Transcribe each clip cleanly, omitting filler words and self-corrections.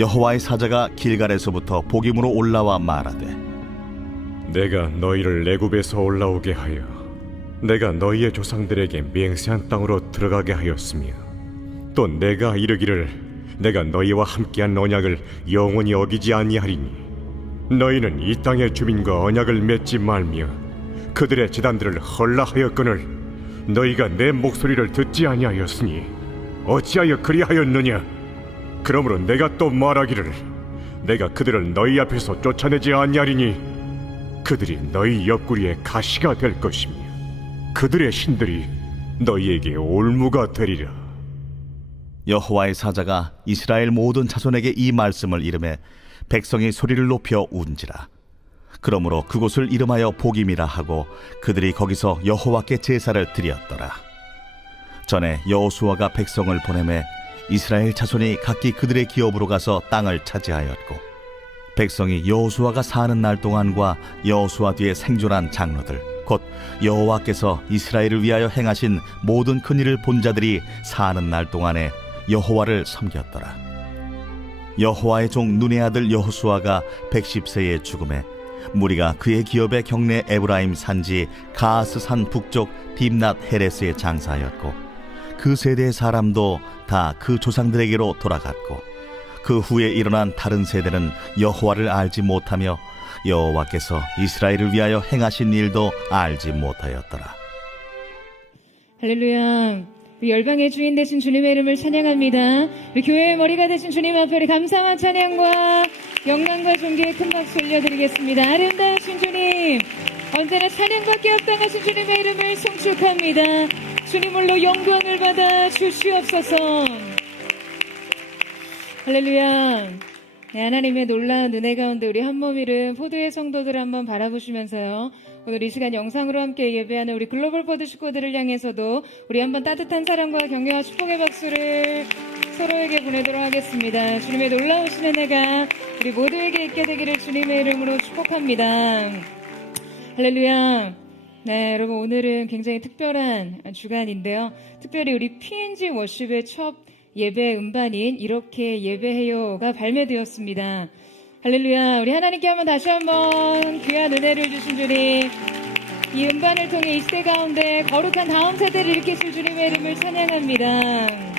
여호와의 사자가 길갈에서부터 복임으로 올라와 말하되 내가 너희를 애굽에서 올라오게 하여 내가 너희의 조상들에게 맹세한 땅으로 들어가게 하였으며 또 내가 이르기를 내가 너희와 함께한 언약을 영원히 어기지 아니하리니 너희는 이 땅의 주민과 언약을 맺지 말며 그들의 제단들을 헐라하였거늘 너희가 내 목소리를 듣지 아니하였으니 어찌하여 그리하였느냐. 그러므로 내가 또 말하기를 내가 그들을 너희 앞에서 쫓아내지 아니하리니 그들이 너희 옆구리에 가시가 될 것이며 그들의 신들이 너희에게 올무가 되리라. 여호와의 사자가 이스라엘 모든 자손에게 이 말씀을 이르매 백성이 소리를 높여 운지라. 그러므로 그곳을 이름하여 복임이라 하고 그들이 거기서 여호와께 제사를 드렸더라. 전에 여호수아가 백성을 보내매 이스라엘 자손이 각기 그들의 기업으로 가서 땅을 차지하였고 백성이 여호수아가 사는 날 동안과 여호수아 뒤에 생존한 장로들 곧 여호와께서 이스라엘을 위하여 행하신 모든 큰 일을 본 자들이 사는 날 동안에 여호와를 섬겼더라. 여호와의 종 눈의 아들 여호수아가 110세에 죽음에 무리가 그의 기업의 경내 에브라임 산지 가스산 북쪽 딥낫 헤레스에 장사하였고 그 세대의 사람도 다 그 조상들에게로 돌아갔고 그 후에 일어난 다른 세대는 여호와를 알지 못하며 여호와께서 이스라엘을 위하여 행하신 일도 알지 못하였더라. 할렐루야. 우리 열방의 주인 되신 주님의 이름을 찬양합니다. 우리 교회의 머리가 되신 주님 앞에 우리 감사와 찬양과 영광과 존귀의 큰 박수 올려드리겠습니다. 아름다우신 주님, 언제나 찬양받기 합당하신 주님의 이름을 송축합니다. 주님으로 영광을 받아 주시옵소서. 할렐루야. 네, 하나님의 놀라운 은혜 가운데 우리 한몸 일은 포도의 성도들을 한번 바라보시면서요. 오늘 이 시간 영상으로 함께 예배하는 우리 글로벌 포드 식구들을 향해서도 우리 한번 따뜻한 사랑과 격려와 축복의 박수를 서로에게 보내도록 하겠습니다. 주님의 놀라우신 은혜가 우리 모두에게 있게 되기를 주님의 이름으로 축복합니다. 할렐루야. 네, 여러분 오늘은 굉장히 특별한 주간인데요. 특별히 우리 P&G 워십의 첫 예배 음반인 이렇게 예배해요가 발매되었습니다. 할렐루야. 우리 하나님께 한번 다시 한번 귀한 은혜를 주신 주님, 이 음반을 통해 이 시대 가운데 거룩한 다음 세대를 일으키실 주님의 이름을 찬양합니다.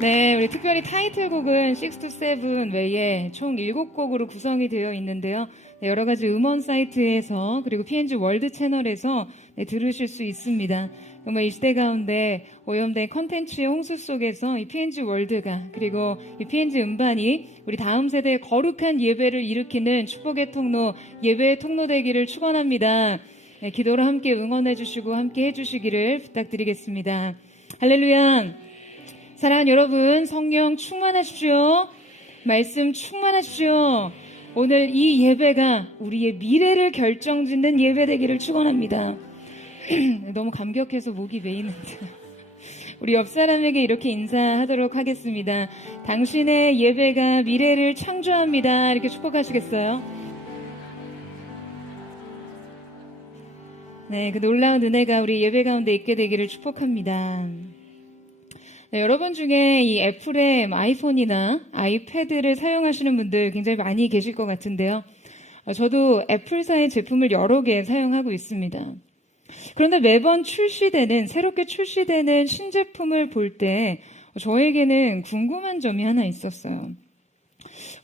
네, 우리 특별히 타이틀곡은 6-7 외에 총 7곡으로 구성이 되어 있는데요. 네, 여러 가지 음원 사이트에서 그리고 P&G 월드 채널에서 들으실 수 있습니다. 정말 이 시대 가운데 오염된 컨텐츠의 홍수 속에서 이 P&G 월드가 그리고 이 P&G 음반이 우리 다음 세대의 거룩한 예배를 일으키는 축복의 통로, 예배의 통로 되기를 축원합니다. 네, 기도로 함께 응원해 주시고 함께 해주시기를 부탁드리겠습니다. 할렐루야. 사랑하는 여러분, 성령 충만하십시오. 말씀 충만하십시오. 오늘 이 예배가 우리의 미래를 결정짓는 예배 되기를 축원합니다. 너무 감격해서 목이 메이는데 우리 옆 사람에게 이렇게 인사하도록 하겠습니다. 당신의 예배가 미래를 창조합니다. 이렇게 축복하시겠어요? 네, 그 놀라운 은혜가 우리 예배 가운데 있게 되기를 축복합니다. 네, 여러분 중에 이 애플의 아이폰이나 아이패드를 사용하시는 분들 굉장히 많이 계실 것 같은데요. 저도 애플사의 제품을 여러 개 사용하고 있습니다. 그런데 매번 새롭게 출시되는 신제품을 볼 때 저에게는 궁금한 점이 하나 있었어요.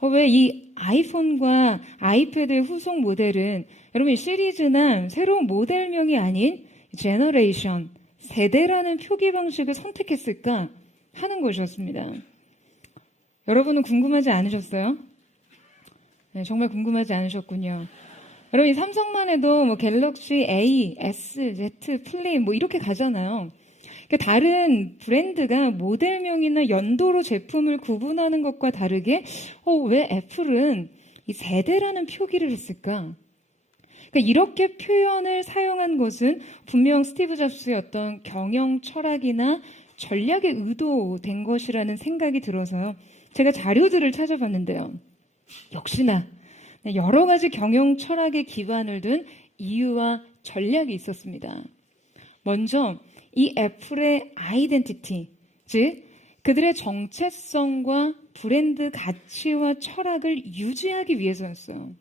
왜 이 아이폰과 아이패드의 후속 모델은 여러분 이 시리즈나 새로운 모델명이 아닌 제너레이션, 세대라는 표기 방식을 선택했을까 하는 것이었습니다. 여러분은 궁금하지 않으셨어요? 네, 정말 궁금하지 않으셨군요. 여러분, 이 삼성만 해도 갤럭시 A, S, Z, 플립 이렇게 가잖아요. 그러니까 다른 브랜드가 모델명이나 연도로 제품을 구분하는 것과 다르게 왜 애플은 이 세대라는 표기를 했을까? 그러니까 이렇게 표현을 사용한 것은 분명 스티브 잡스의 어떤 경영 철학이나 전략에 의도된 것이라는 생각이 들어서요. 제가 자료들을 찾아봤는데요. 역시나 여러 가지 경영 철학에 기반을 둔 이유와 전략이 있었습니다. 먼저 이 애플의 아이덴티티, 즉 그들의 정체성과 브랜드 가치와 철학을 유지하기 위해서였어요.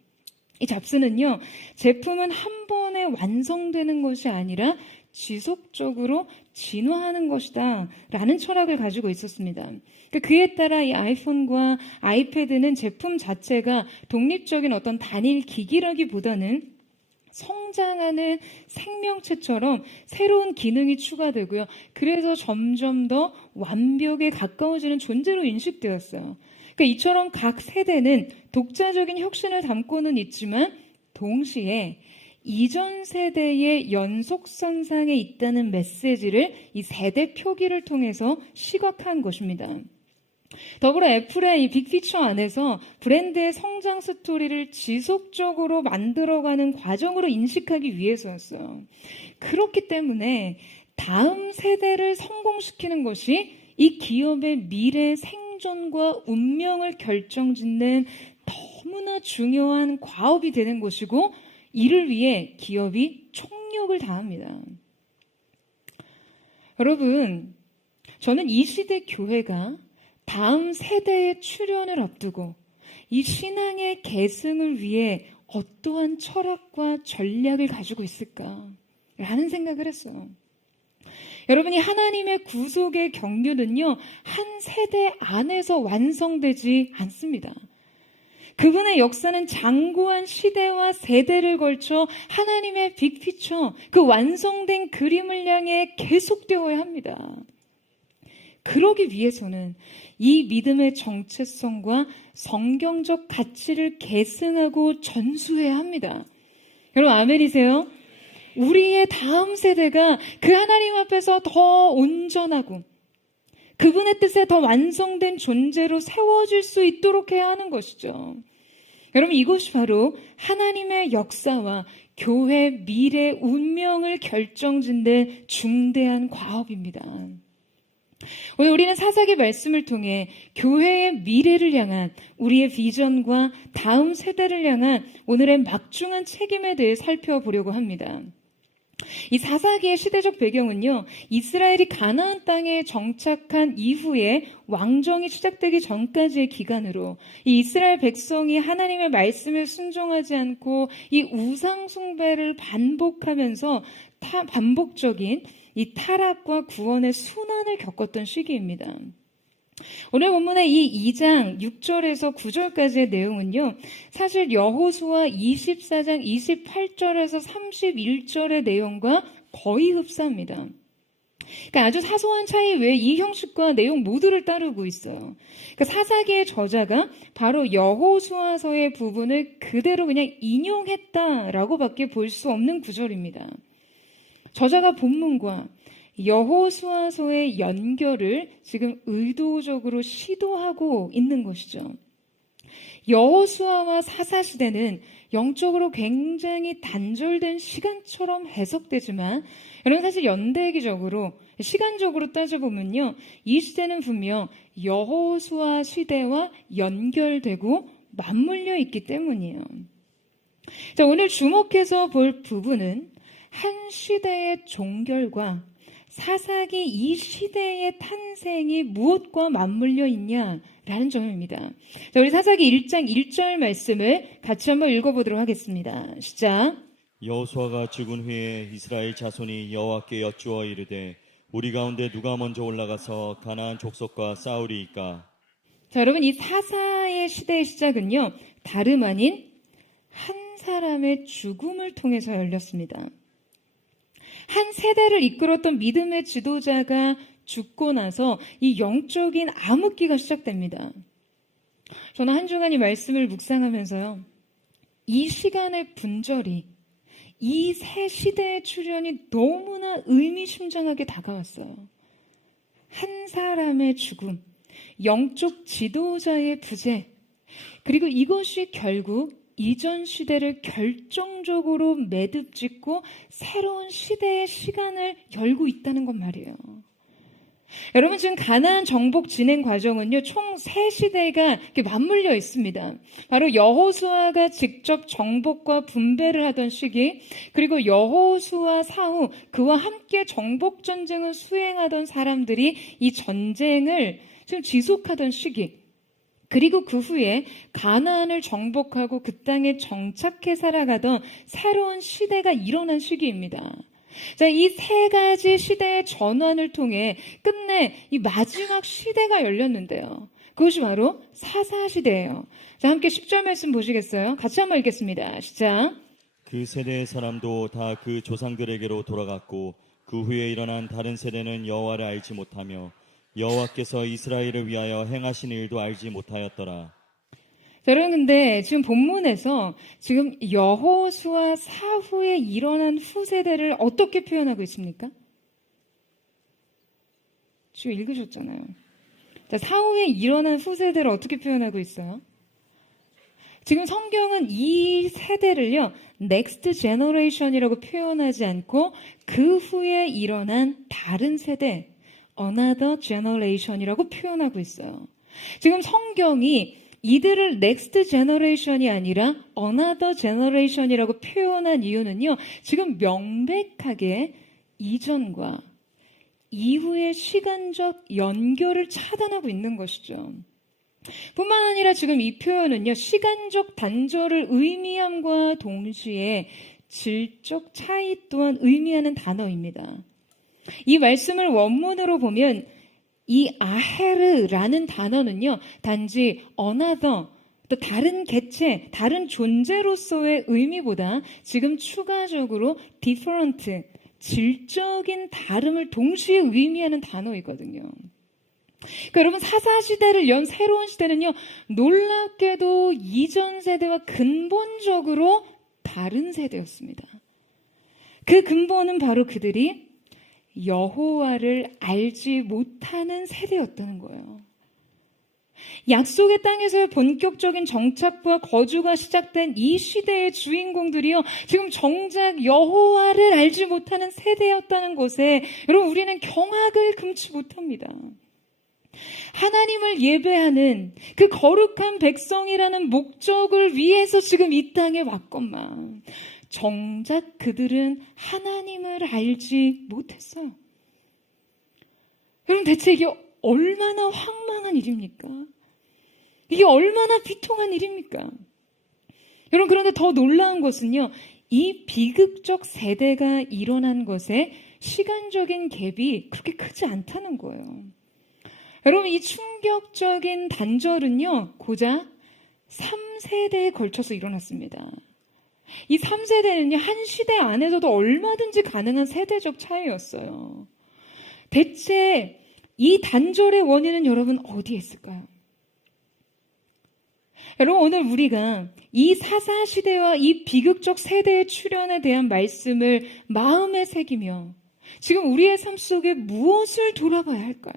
이 잡스는요, 제품은 한 번에 완성되는 것이 아니라 지속적으로 진화하는 것이다 라는 철학을 가지고 있었습니다. 그에 따라 이 아이폰과 아이패드는 제품 자체가 독립적인 어떤 단일 기기라기보다는 성장하는 생명체처럼 새로운 기능이 추가되고요. 그래서 점점 더 완벽에 가까워지는 존재로 인식되었어요. 이처럼 각 세대는 독자적인 혁신을 담고는 있지만 동시에 이전 세대의 연속선상에 있다는 메시지를 이 세대 표기를 통해서 시각화한 것입니다. 더불어 애플의 이 빅피처 안에서 브랜드의 성장 스토리를 지속적으로 만들어가는 과정으로 인식하기 위해서였어요. 그렇기 때문에 다음 세대를 성공시키는 것이 이 기업의 미래 생존과 운명을 결정짓는 너무나 중요한 과업이 되는 것이고, 이를 위해 기업이 총력을 다합니다. 여러분, 저는 이 시대 교회가 다음 세대의 출현을 앞두고 이 신앙의 계승을 위해 어떠한 철학과 전략을 가지고 있을까라는 생각을 했어요. 여러분이 하나님의 구속의 경륜은요, 한 세대 안에서 완성되지 않습니다. 그분의 역사는 장구한 시대와 세대를 걸쳐 하나님의 빅피처, 그 완성된 그림을 향해 계속되어야 합니다. 그러기 위해서는 이 믿음의 정체성과 성경적 가치를 계승하고 전수해야 합니다. 여러분 아멘이세요? 우리의 다음 세대가 그 하나님 앞에서 더 온전하고 그분의 뜻에 더 완성된 존재로 세워질 수 있도록 해야 하는 것이죠. 여러분 이것이 바로 하나님의 역사와 교회 미래 운명을 결정짓는 중대한 과업입니다. 오늘 우리는 사사기 말씀을 통해 교회의 미래를 향한 우리의 비전과 다음 세대를 향한 오늘의 막중한 책임에 대해 살펴보려고 합니다. 이 사사기의 시대적 배경은요, 이스라엘이 가나안 땅에 정착한 이후에 왕정이 시작되기 전까지의 기간으로 이 이스라엘 백성이 하나님의 말씀에 순종하지 않고 이 우상 숭배를 반복하면서 반복적인 이 타락과 구원의 순환을 겪었던 시기입니다. 오늘 본문의 이 2장 6절에서 9절까지의 내용은요, 사실 여호수아 24장 28절에서 31절의 내용과 거의 흡사합니다. 그러니까 아주 사소한 차이 외에 이 형식과 내용 모두를 따르고 있어요. 그러니까 사사기의 저자가 바로 여호수아서의 부분을 그대로 그냥 인용했다라고밖에 볼 수 없는 구절입니다. 저자가 본문과 여호수아서의 연결을 지금 의도적으로 시도하고 있는 것이죠. 여호수아와 사사 시대는 영적으로 굉장히 단절된 시간처럼 해석되지만 여러분 사실 연대기적으로 시간적으로 따져보면요, 이 시대는 분명 여호수아 시대와 연결되고 맞물려 있기 때문이에요. 자, 오늘 주목해서 볼 부분은 한 시대의 종결과 사사기 이 시대의 탄생이 무엇과 맞물려 있냐라는 점입니다. 자, 우리 사사기 1장 1절 말씀을 같이 한번 읽어보도록 하겠습니다. 시작. 여호수아가 죽은 후에 이스라엘 자손이 여호와께 여쭈어 이르되 우리 가운데 누가 먼저 올라가서 가나안 족속과 싸우리이까. 자, 여러분 이 사사의 시대의 시작은요, 다름 아닌 한 사람의 죽음을 통해서 열렸습니다. 한 세대를 이끌었던 믿음의 지도자가 죽고 나서 이 영적인 암흑기가 시작됩니다. 저는 한 주간 이 말씀을 묵상하면서요, 이 시간의 분절이, 이 새 시대의 출현이 너무나 의미심장하게 다가왔어요. 한 사람의 죽음, 영적 지도자의 부재, 그리고 이것이 결국 이전 시대를 결정적으로 매듭짓고 새로운 시대의 시간을 열고 있다는 것 말이에요. 여러분 지금 가나안 정복 진행 과정은요, 총 3시대가 이렇게 맞물려 있습니다. 바로 여호수아가 직접 정복과 분배를 하던 시기, 그리고 여호수아 사후 그와 함께 정복 전쟁을 수행하던 사람들이 이 전쟁을 지금 지속하던 시기, 그리고 그 후에 가나안을 정복하고 그 땅에 정착해 살아가던 새로운 시대가 일어난 시기입니다. 자, 이 세 가지 시대의 전환을 통해 끝내 이 마지막 시대가 열렸는데요. 그것이 바로 사사시대예요. 자, 함께 10절 말씀 보시겠어요? 같이 한번 읽겠습니다. 시작. 그 세대의 사람도 다 그 조상들에게로 돌아갔고 그 후에 일어난 다른 세대는 여호와를 알지 못하며 여호와께서 이스라엘을 위하여 행하신 일도 알지 못하였더라. 자, 여러분 근데 지금 본문에서 지금 여호수아 사후에 일어난 후세대를 어떻게 표현하고 있습니까? 지금 읽으셨잖아요. 자, 사후에 일어난 후세대를 어떻게 표현하고 있어요? 지금 성경은 이 세대를요, next generation이라고 표현하지 않고 그 후에 일어난 다른 세대, another generation이라고 표현하고 있어요. 지금 성경이 이들을 next generation이 아니라 another generation이라고 표현한 이유는요, 지금 명백하게 이전과 이후의 시간적 연결을 차단하고 있는 것이죠. 뿐만 아니라 지금 이 표현은요, 시간적 단절을 의미함과 동시에 질적 차이 또한 의미하는 단어입니다. 이 말씀을 원문으로 보면 이 아헤르라는 단어는요, 단지 another, 또 다른 개체, 다른 존재로서의 의미보다 지금 추가적으로 different, 질적인 다름을 동시에 의미하는 단어이거든요. 그러니까 여러분, 사사시대를 연 새로운 시대는요, 놀랍게도 이전 세대와 근본적으로 다른 세대였습니다. 그 근본은 바로 그들이 여호와를 알지 못하는 세대였다는 거예요. 약속의 땅에서의 본격적인 정착과 거주가 시작된 이 시대의 주인공들이요, 지금 정작 여호와를 알지 못하는 세대였다는 것에 여러분, 우리는 경악을 금치 못합니다. 하나님을 예배하는 그 거룩한 백성이라는 목적을 위해서 지금 이 땅에 왔건만 정작 그들은 하나님을 알지 못했어요. 여러분, 대체 이게 얼마나 황망한 일입니까? 이게 얼마나 비통한 일입니까? 여러분, 그런데 더 놀라운 것은요, 이 비극적 세대가 일어난 것에 시간적인 갭이 그렇게 크지 않다는 거예요. 여러분, 이 충격적인 단절은요, 고작 3세대에 걸쳐서 일어났습니다. 이 3세대는요, 한 시대 안에서도 얼마든지 가능한 세대적 차이였어요. 대체 이 단절의 원인은 여러분 어디에 있을까요? 여러분, 오늘 우리가 이 사사시대와 이 비극적 세대의 출현에 대한 말씀을 마음에 새기며 지금 우리의 삶 속에 무엇을 돌아봐야 할까요?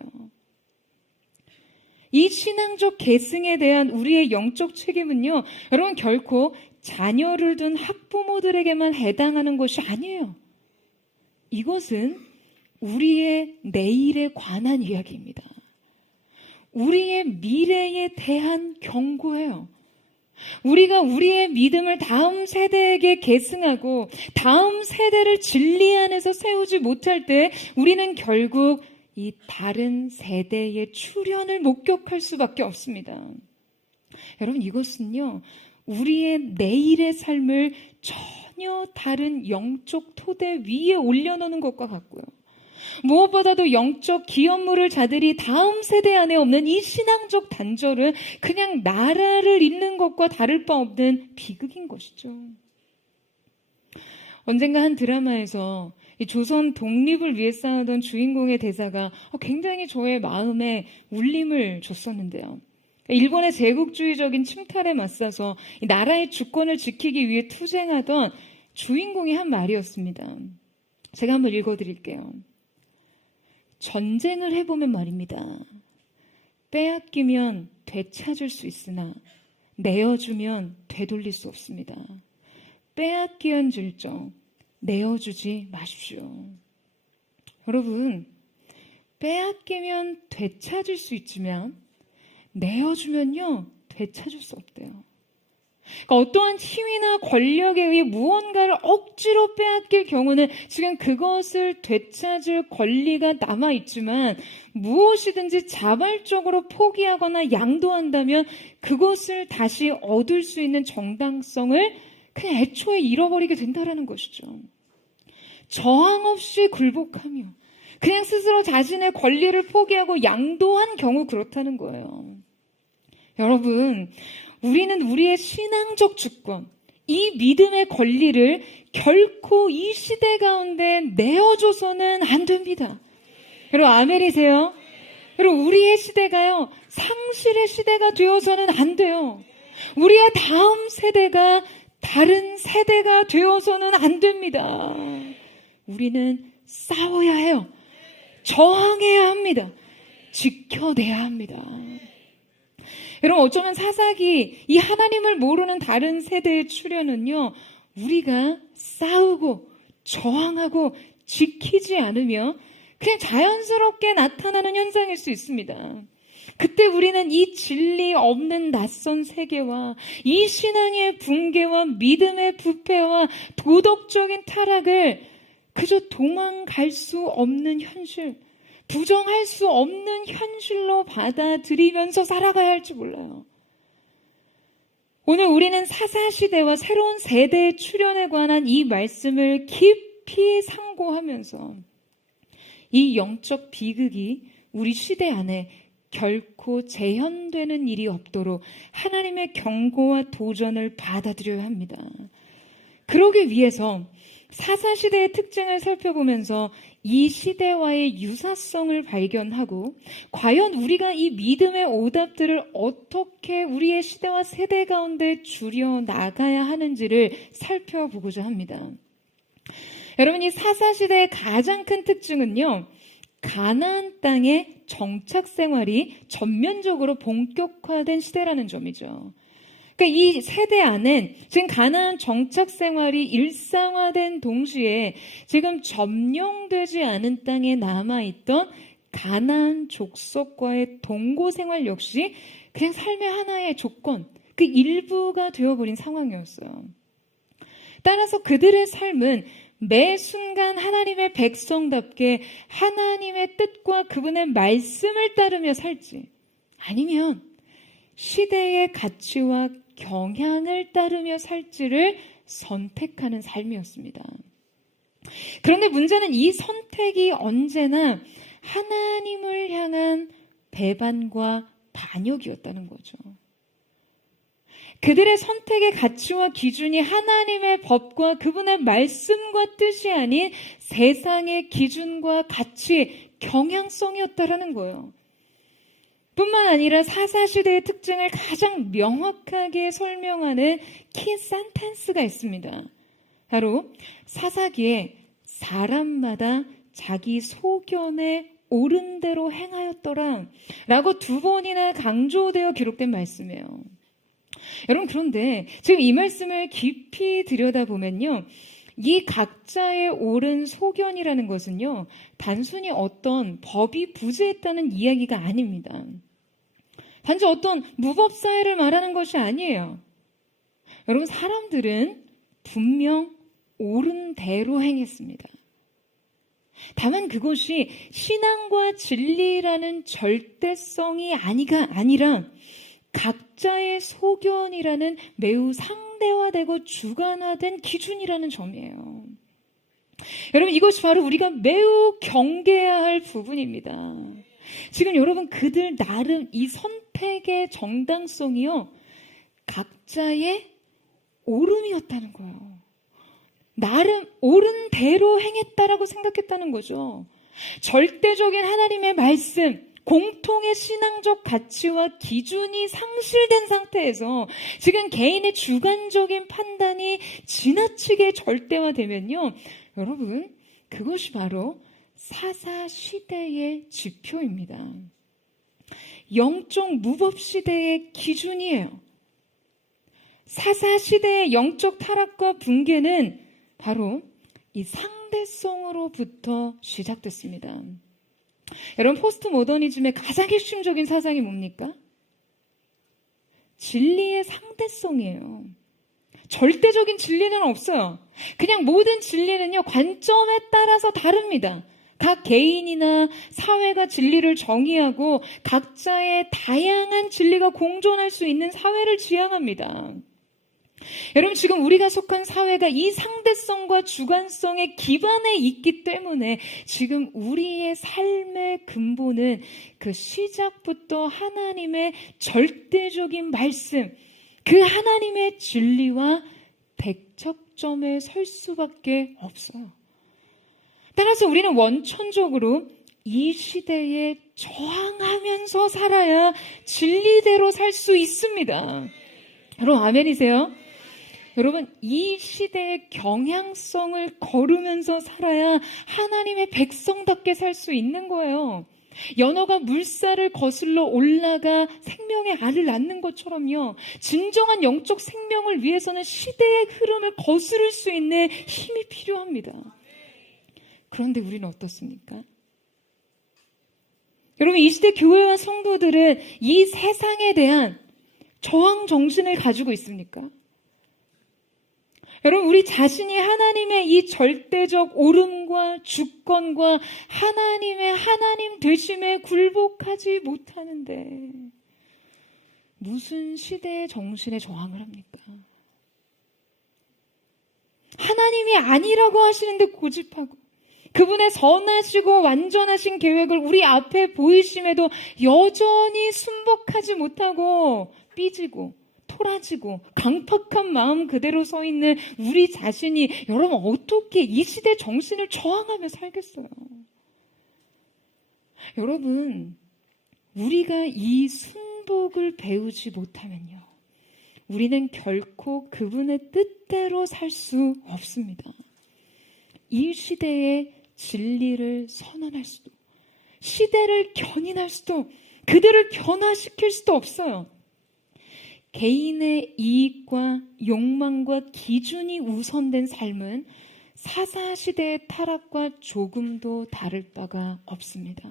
이 신앙적 계승에 대한 우리의 영적 책임은요, 여러분 결코 자녀를 둔 학부모들에게만 해당하는 것이 아니에요. 이것은 우리의 내일에 관한 이야기입니다. 우리의 미래에 대한 경고예요. 우리가 우리의 믿음을 다음 세대에게 계승하고 다음 세대를 진리 안에서 세우지 못할 때 우리는 결국 이 다른 세대의 출현을 목격할 수밖에 없습니다. 여러분, 이것은요, 우리의 내일의 삶을 전혀 다른 영적 토대 위에 올려놓는 것과 같고요. 무엇보다도 영적 기업물을 자들이 다음 세대 안에 없는 이 신앙적 단절은 그냥 나라를 잇는 것과 다를 바 없는 비극인 것이죠. 언젠가 한 드라마에서 이 조선 독립을 위해 싸우던 주인공의 대사가 굉장히 저의 마음에 울림을 줬었는데요. 일본의 제국주의적인 침탈에 맞서서 이 나라의 주권을 지키기 위해 투쟁하던 주인공이 한 말이었습니다. 제가 한번 읽어드릴게요. 전쟁을 해보면 말입니다. 빼앗기면 되찾을 수 있으나 내어주면 되돌릴 수 없습니다. 빼앗기언질정 내어주지 마십시오. 여러분, 빼앗기면 되찾을 수 있지만 내어주면요, 되찾을 수 없대요. 그러니까 어떠한 힘이나 권력에 의해 무언가를 억지로 빼앗길 경우는 지금 그것을 되찾을 권리가 남아있지만 무엇이든지 자발적으로 포기하거나 양도한다면 그것을 다시 얻을 수 있는 정당성을 그냥 애초에 잃어버리게 된다는 것이죠. 저항 없이 굴복하며 그냥 스스로 자신의 권리를 포기하고 양도한 경우 그렇다는 거예요. 여러분, 우리는 우리의 신앙적 주권, 이 믿음의 권리를 결코 이 시대 가운데 내어줘서는 안 됩니다. 여러분 아멘이세요? 여러분 우리의 시대가요 상실의 시대가 되어서는 안 돼요. 우리의 다음 세대가 다른 세대가 되어서는 안 됩니다. 우리는 싸워야 해요. 저항해야 합니다. 지켜내야 합니다. 여러분 어쩌면 사사기 이 하나님을 모르는 다른 세대의 출현은요 우리가 싸우고 저항하고 지키지 않으며 그냥 자연스럽게 나타나는 현상일 수 있습니다. 그때 우리는 이 진리 없는 낯선 세계와 이 신앙의 붕괴와 믿음의 부패와 도덕적인 타락을 그저 도망갈 수 없는 현실, 부정할 수 없는 현실로 받아들이면서 살아가야 할지 몰라요. 오늘 우리는 사사시대와 새로운 세대의 출현에 관한 이 말씀을 깊이 상고하면서 이 영적 비극이 우리 시대 안에 결코 재현되는 일이 없도록 하나님의 경고와 도전을 받아들여야 합니다. 그러기 위해서 사사시대의 특징을 살펴보면서 이 시대와의 유사성을 발견하고 과연 우리가 이 믿음의 오답들을 어떻게 우리의 시대와 세대 가운데 줄여 나가야 하는지를 살펴보고자 합니다. 여러분 이 사사시대의 가장 큰 특징은요. 가나안 땅의 정착 생활이 전면적으로 본격화된 시대라는 점이죠. 그러니까 이 세대 안엔 지금 가나안 정착 생활이 일상화된 동시에 지금 점령되지 않은 땅에 남아있던 가나안 족속과의 동거 생활 역시 그냥 삶의 하나의 조건, 그 일부가 되어버린 상황이었어요. 따라서 그들의 삶은 매 순간 하나님의 백성답게 하나님의 뜻과 그분의 말씀을 따르며 살지 아니면 시대의 가치와 경향을 따르며 살지를 선택하는 삶이었습니다. 그런데 문제는 이 선택이 언제나 하나님을 향한 배반과 반역이었다는 거죠. 그들의 선택의 가치와 기준이 하나님의 법과 그분의 말씀과 뜻이 아닌 세상의 기준과 가치, 경향성이었다라는 거예요. 뿐만 아니라 사사시대의 특징을 가장 명확하게 설명하는 키 센텐스가 있습니다. 바로 사사기에 사람마다 자기 소견에 옳은 대로 행하였더라 라고 2번이나 강조되어 기록된 말씀이에요. 여러분 그런데 지금 이 말씀을 깊이 들여다보면요. 이 각자의 옳은 소견이라는 것은요. 단순히 어떤 법이 부재했다는 이야기가 아닙니다. 단지 어떤 무법사회를 말하는 것이 아니에요. 여러분 사람들은 분명 옳은 대로 행했습니다. 다만 그것이 신앙과 진리라는 절대성이 아니라 각자의 소견이라는 매우 상대화되고 주관화된 기준이라는 점이에요. 여러분 이것이 바로 우리가 매우 경계해야 할 부분입니다. 지금 여러분 그들 나름 이 선택의 정당성이요. 각자의 옳음이었다는 거예요. 나름 옳은 대로 행했다라고 생각했다는 거죠. 절대적인 하나님의 말씀, 공통의 신앙적 가치와 기준이 상실된 상태에서 지금 개인의 주관적인 판단이 지나치게 절대화되면요. 여러분 그것이 바로 사사시대의 지표입니다. 영적 무법시대의 기준이에요. 사사시대의 영적 타락과 붕괴는 바로 이 상대성으로부터 시작됐습니다. 여러분 포스트 모더니즘의 가장 핵심적인 사상이 뭡니까? 진리의 상대성이에요. 절대적인 진리는 없어요. 그냥 모든 진리는요, 관점에 따라서 다릅니다. 각 개인이나 사회가 진리를 정의하고 각자의 다양한 진리가 공존할 수 있는 사회를 지향합니다. 여러분, 지금 우리가 속한 사회가 이 상대성과 주관성의 기반에 있기 때문에 지금 우리의 삶의 근본은 그 시작부터 하나님의 절대적인 말씀, 그 하나님의 진리와 백척점에 설 수밖에 없어요. 따라서 우리는 원천적으로 이 시대에 저항하면서 살아야 진리대로 살 수 있습니다. 여러분, 아멘이세요? 여러분, 이 시대의 경향성을 거르면서 살아야 하나님의 백성답게 살 수 있는 거예요. 연어가 물살을 거슬러 올라가 생명의 알을 낳는 것처럼요. 진정한 영적 생명을 위해서는 시대의 흐름을 거스를 수 있는 힘이 필요합니다. 그런데 우리는 어떻습니까? 여러분, 이 시대 교회와 성도들은 이 세상에 대한 저항 정신을 가지고 있습니까? 여러분, 우리 자신이 하나님의 이 절대적 옳음과 주권과 하나님의 하나님 되심에 굴복하지 못하는데 무슨 시대의 정신에 저항을 합니까? 하나님이 아니라고 하시는데 고집하고 그분의 선하시고 완전하신 계획을 우리 앞에 보이심에도 여전히 순복하지 못하고 삐지고 토라지고 강팍한 마음 그대로 서 있는 우리 자신이 여러분 어떻게 이 시대 정신을 저항하며 살겠어요? 여러분, 우리가 이 순복을 배우지 못하면요, 우리는 결코 그분의 뜻대로 살 수 없습니다. 이 시대의 진리를 선언할 수도, 시대를 견인할 수도, 그들을 변화시킬 수도 없어요. 개인의 이익과 욕망과 기준이 우선된 삶은 사사시대의 타락과 조금도 다를 바가 없습니다.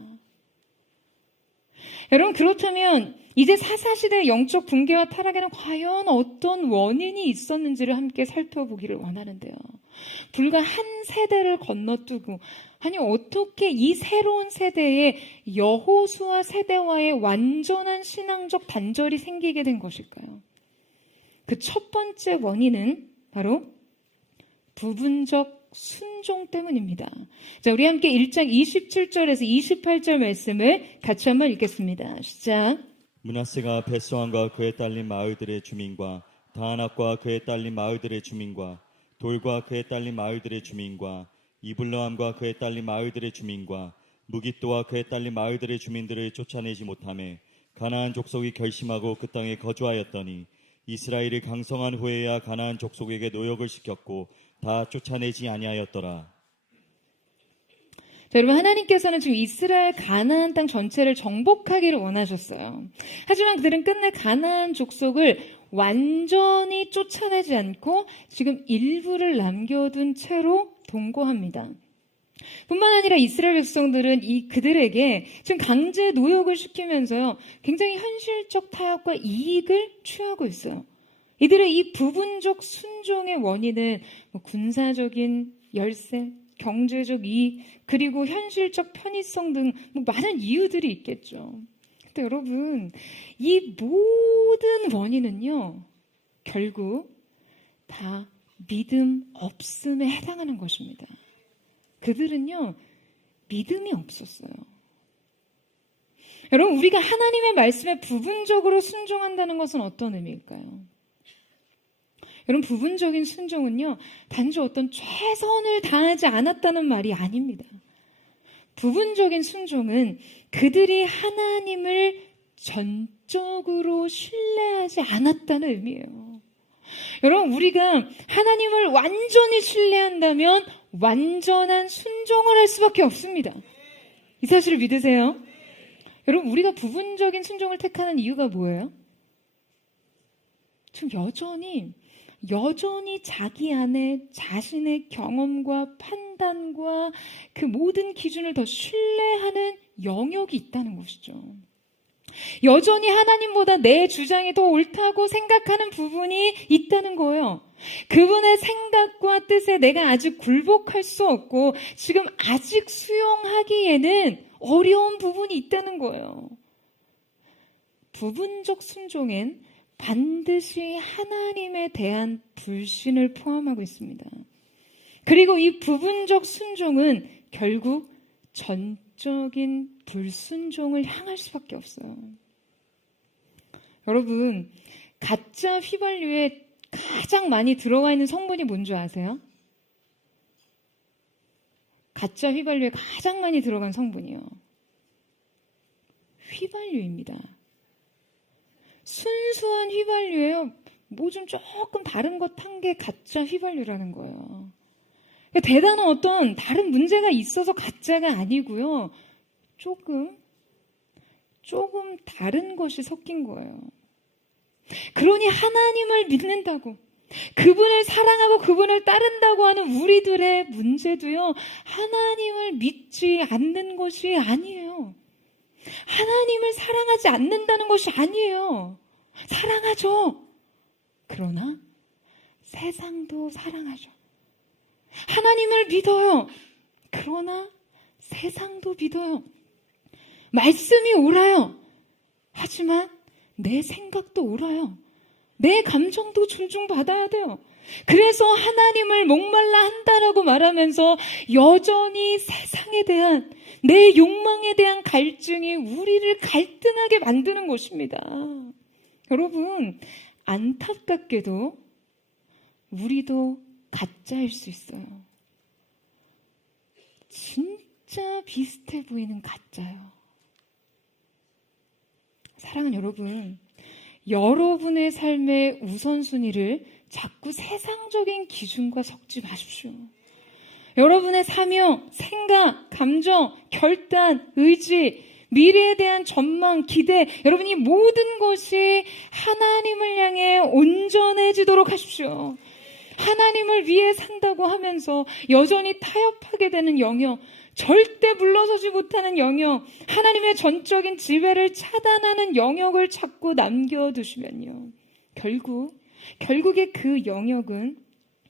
여러분, 그렇다면 이제 사사시대의 영적 붕괴와 타락에는 과연 어떤 원인이 있었는지를 함께 살펴보기를 원하는데요. 불과 한 세대를 건너뛰고, 아니 어떻게 이 새로운 세대에 여호수아 세대와의 완전한 신앙적 단절이 생기게 된 것일까요? 그 첫 번째 원인은 바로 부분적 순종 때문입니다. 자, 우리 함께 1장 27절에서 28절 말씀을 같이 한번 읽겠습니다. 시작. 므낫세가 벳소안과 그에 딸린 마을들의 주민과 다하낙과 그에 딸린 마을들의 주민과 돌과 그에 딸린 마을들의 주민과 이블러함과 그에 딸린 마을들의 주민과 무깃도와 그에 딸린 마을들의 주민들을 쫓아내지 못하며 가나안 족속이 결심하고 그 땅에 거주하였더니 이스라엘이 강성한 후에야 가나안 족속에게 노역을 시켰고 다 쫓아내지 아니하였더라. 자, 여러분, 하나님께서는 지금 이스라엘 가나안 땅 전체를 정복하기를 원하셨어요. 하지만 그들은 끝내 가나안 족속을 완전히 쫓아내지 않고 지금 일부를 남겨둔 채로 동거합니다. 뿐만 아니라 이스라엘 백성들은 그들에게 지금 강제 노역을 시키면서요, 굉장히 현실적 타협과 이익을 취하고 있어요. 이들의 이 부분적 순종의 원인은 군사적인 열세, 경제적 이익, 그리고 현실적 편의성 등 많은 이유들이 있겠죠. 근데 여러분, 이 모든 원인은요, 결국 다 믿음 없음에 해당하는 것입니다. 그들은요, 믿음이 없었어요. 여러분, 우리가 하나님의 말씀에 부분적으로 순종한다는 것은 어떤 의미일까요? 여러분, 부분적인 순종은요, 단지 어떤 최선을 다하지 않았다는 말이 아닙니다. 부분적인 순종은 그들이 하나님을 전적으로 신뢰하지 않았다는 의미예요. 여러분, 우리가 하나님을 완전히 신뢰한다면 완전한 순종을 할 수밖에 없습니다. 이 사실을 믿으세요? 여러분, 우리가 부분적인 순종을 택하는 이유가 뭐예요? 지금 여전히 자기 안에 자신의 경험과 판단과 그 모든 기준을 더 신뢰하는 영역이 있다는 것이죠. 여전히 하나님보다 내 주장이 더 옳다고 생각하는 부분이 있다는 거예요. 그분의 생각과 뜻에 내가 아직 굴복할 수 없고 지금 아직 수용하기에는 어려운 부분이 있다는 거예요. 부분적 순종엔 반드시 하나님에 대한 불신을 포함하고 있습니다. 그리고 이 부분적 순종은 결국 전적인 불순종을 향할 수밖에 없어요. 여러분, 가짜 휘발유에 가장 많이 들어가 있는 성분이 뭔지 아세요? 가짜 휘발유에 가장 많이 들어간 성분이요. 휘발유입니다. 순수한 휘발유예요. 뭐 좀 조금 다른 것 한 게 가짜 휘발유라는 거예요. 대단한 어떤 다른 문제가 있어서 가짜가 아니고요. 조금 다른 것이 섞인 거예요. 그러니 하나님을 믿는다고, 그분을 사랑하고 그분을 따른다고 하는 우리들의 문제도요, 하나님을 믿지 않는 것이 아니에요. 하나님을 사랑하지 않는다는 것이 아니에요. 사랑하죠. 그러나 세상도 사랑하죠. 하나님을 믿어요. 그러나 세상도 믿어요. 말씀이 옳아요. 하지만 내 생각도 옳아요. 내 감정도 존중받아야 돼요. 그래서 하나님을 목말라 한다라고 말하면서 여전히 세상에 대한, 내 욕망에 대한 갈증이 우리를 갈등하게 만드는 것입니다. 여러분, 안타깝게도 우리도 가짜일 수 있어요. 진짜 비슷해 보이는 가짜요. 사랑하는 여러분, 여러분의 삶의 우선순위를 자꾸 세상적인 기준과 섞지 마십시오. 여러분의 사명, 생각, 감정, 결단, 의지, 미래에 대한 전망, 기대, 여러분이 모든 것이 하나님을 향해 온전해지도록 하십시오. 하나님을 위해 산다고 하면서 여전히 타협하게 되는 영역, 절대 물러서지 못하는 영역, 하나님의 전적인 지배를 차단하는 영역을 자꾸 남겨두시면요, 결국에 그 영역은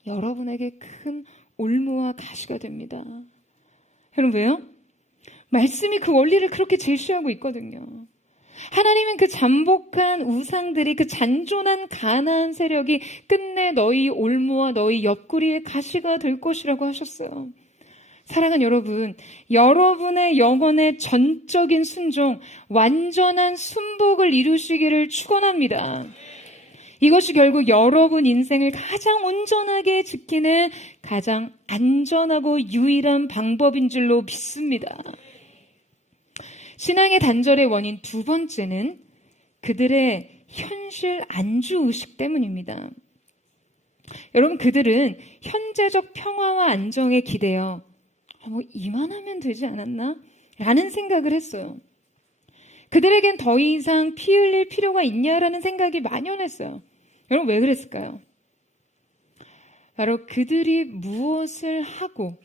여러분에게 큰 올무와 가시가 됩니다. 여러분, 왜요? 말씀이 그 원리를 그렇게 제시하고 있거든요. 하나님은 그 잠복한 우상들이, 그 잔존한 가나안 세력이 끝내 너희 올무와 너희 옆구리의 가시가 될 것이라고 하셨어요. 사랑하는 여러분, 여러분의 영혼의 전적인 순종, 완전한 순복을 이루시기를 축원합니다. 이것이 결국 여러분 인생을 가장 온전하게 지키는 가장 안전하고 유일한 방법인 줄로 믿습니다. 신앙의 단절의 원인 두 번째는 그들의 현실 안주의식 때문입니다. 여러분, 그들은 현재적 평화와 안정에 기대어 이만하면 되지 않았나? 라는 생각을 했어요. 그들에겐 더 이상 피 흘릴 필요가 있냐라는 생각이 만연했어요. 여러분, 왜 그랬을까요? 바로 그들이 무엇을 하고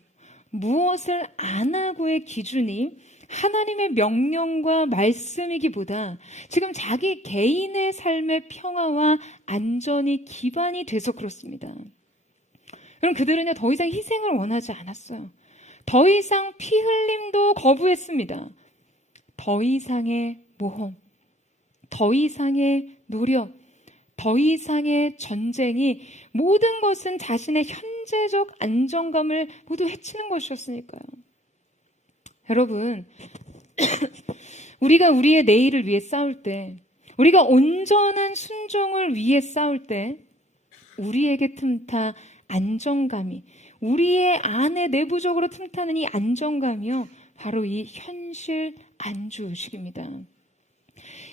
무엇을 안 하고의 기준이 하나님의 명령과 말씀이기보다 지금 자기 개인의 삶의 평화와 안전이 기반이 돼서 그렇습니다. 그럼 그들은 더 이상 희생을 원하지 않았어요. 더 이상 피 흘림도 거부했습니다. 더 이상의 모험, 더 이상의 노력, 더 이상의 전쟁이, 모든 것은 자신의 현재적 안정감을 모두 해치는 것이었으니까요. 여러분, 우리가 우리의 내일을 위해 싸울 때, 우리가 온전한 순종을 위해 싸울 때 우리에게 틈타 안정감이, 우리의 안에 내부적으로 틈타는 이 안정감이요, 바로 이 현실 안주의식입니다.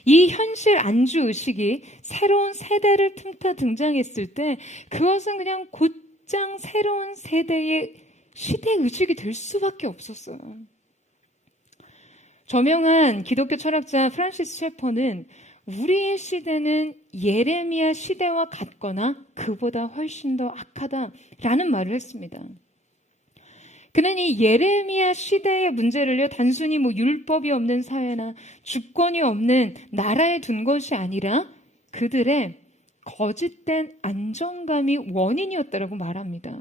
이 현실 안주의식이 새로운 세대를 틈타 등장했을 때 그것은 그냥 곧장 새로운 세대의 시대의식이 될 수밖에 없었어요. 저명한 기독교 철학자 프란시스 셰퍼는 우리의 시대는 예레미야 시대와 같거나 그보다 훨씬 더 악하다라는 말을 했습니다. 그는 이 예레미야 시대의 문제를요, 단순히 율법이 없는 사회나 주권이 없는 나라에 둔 것이 아니라 그들의 거짓된 안정감이 원인이었다라고 말합니다.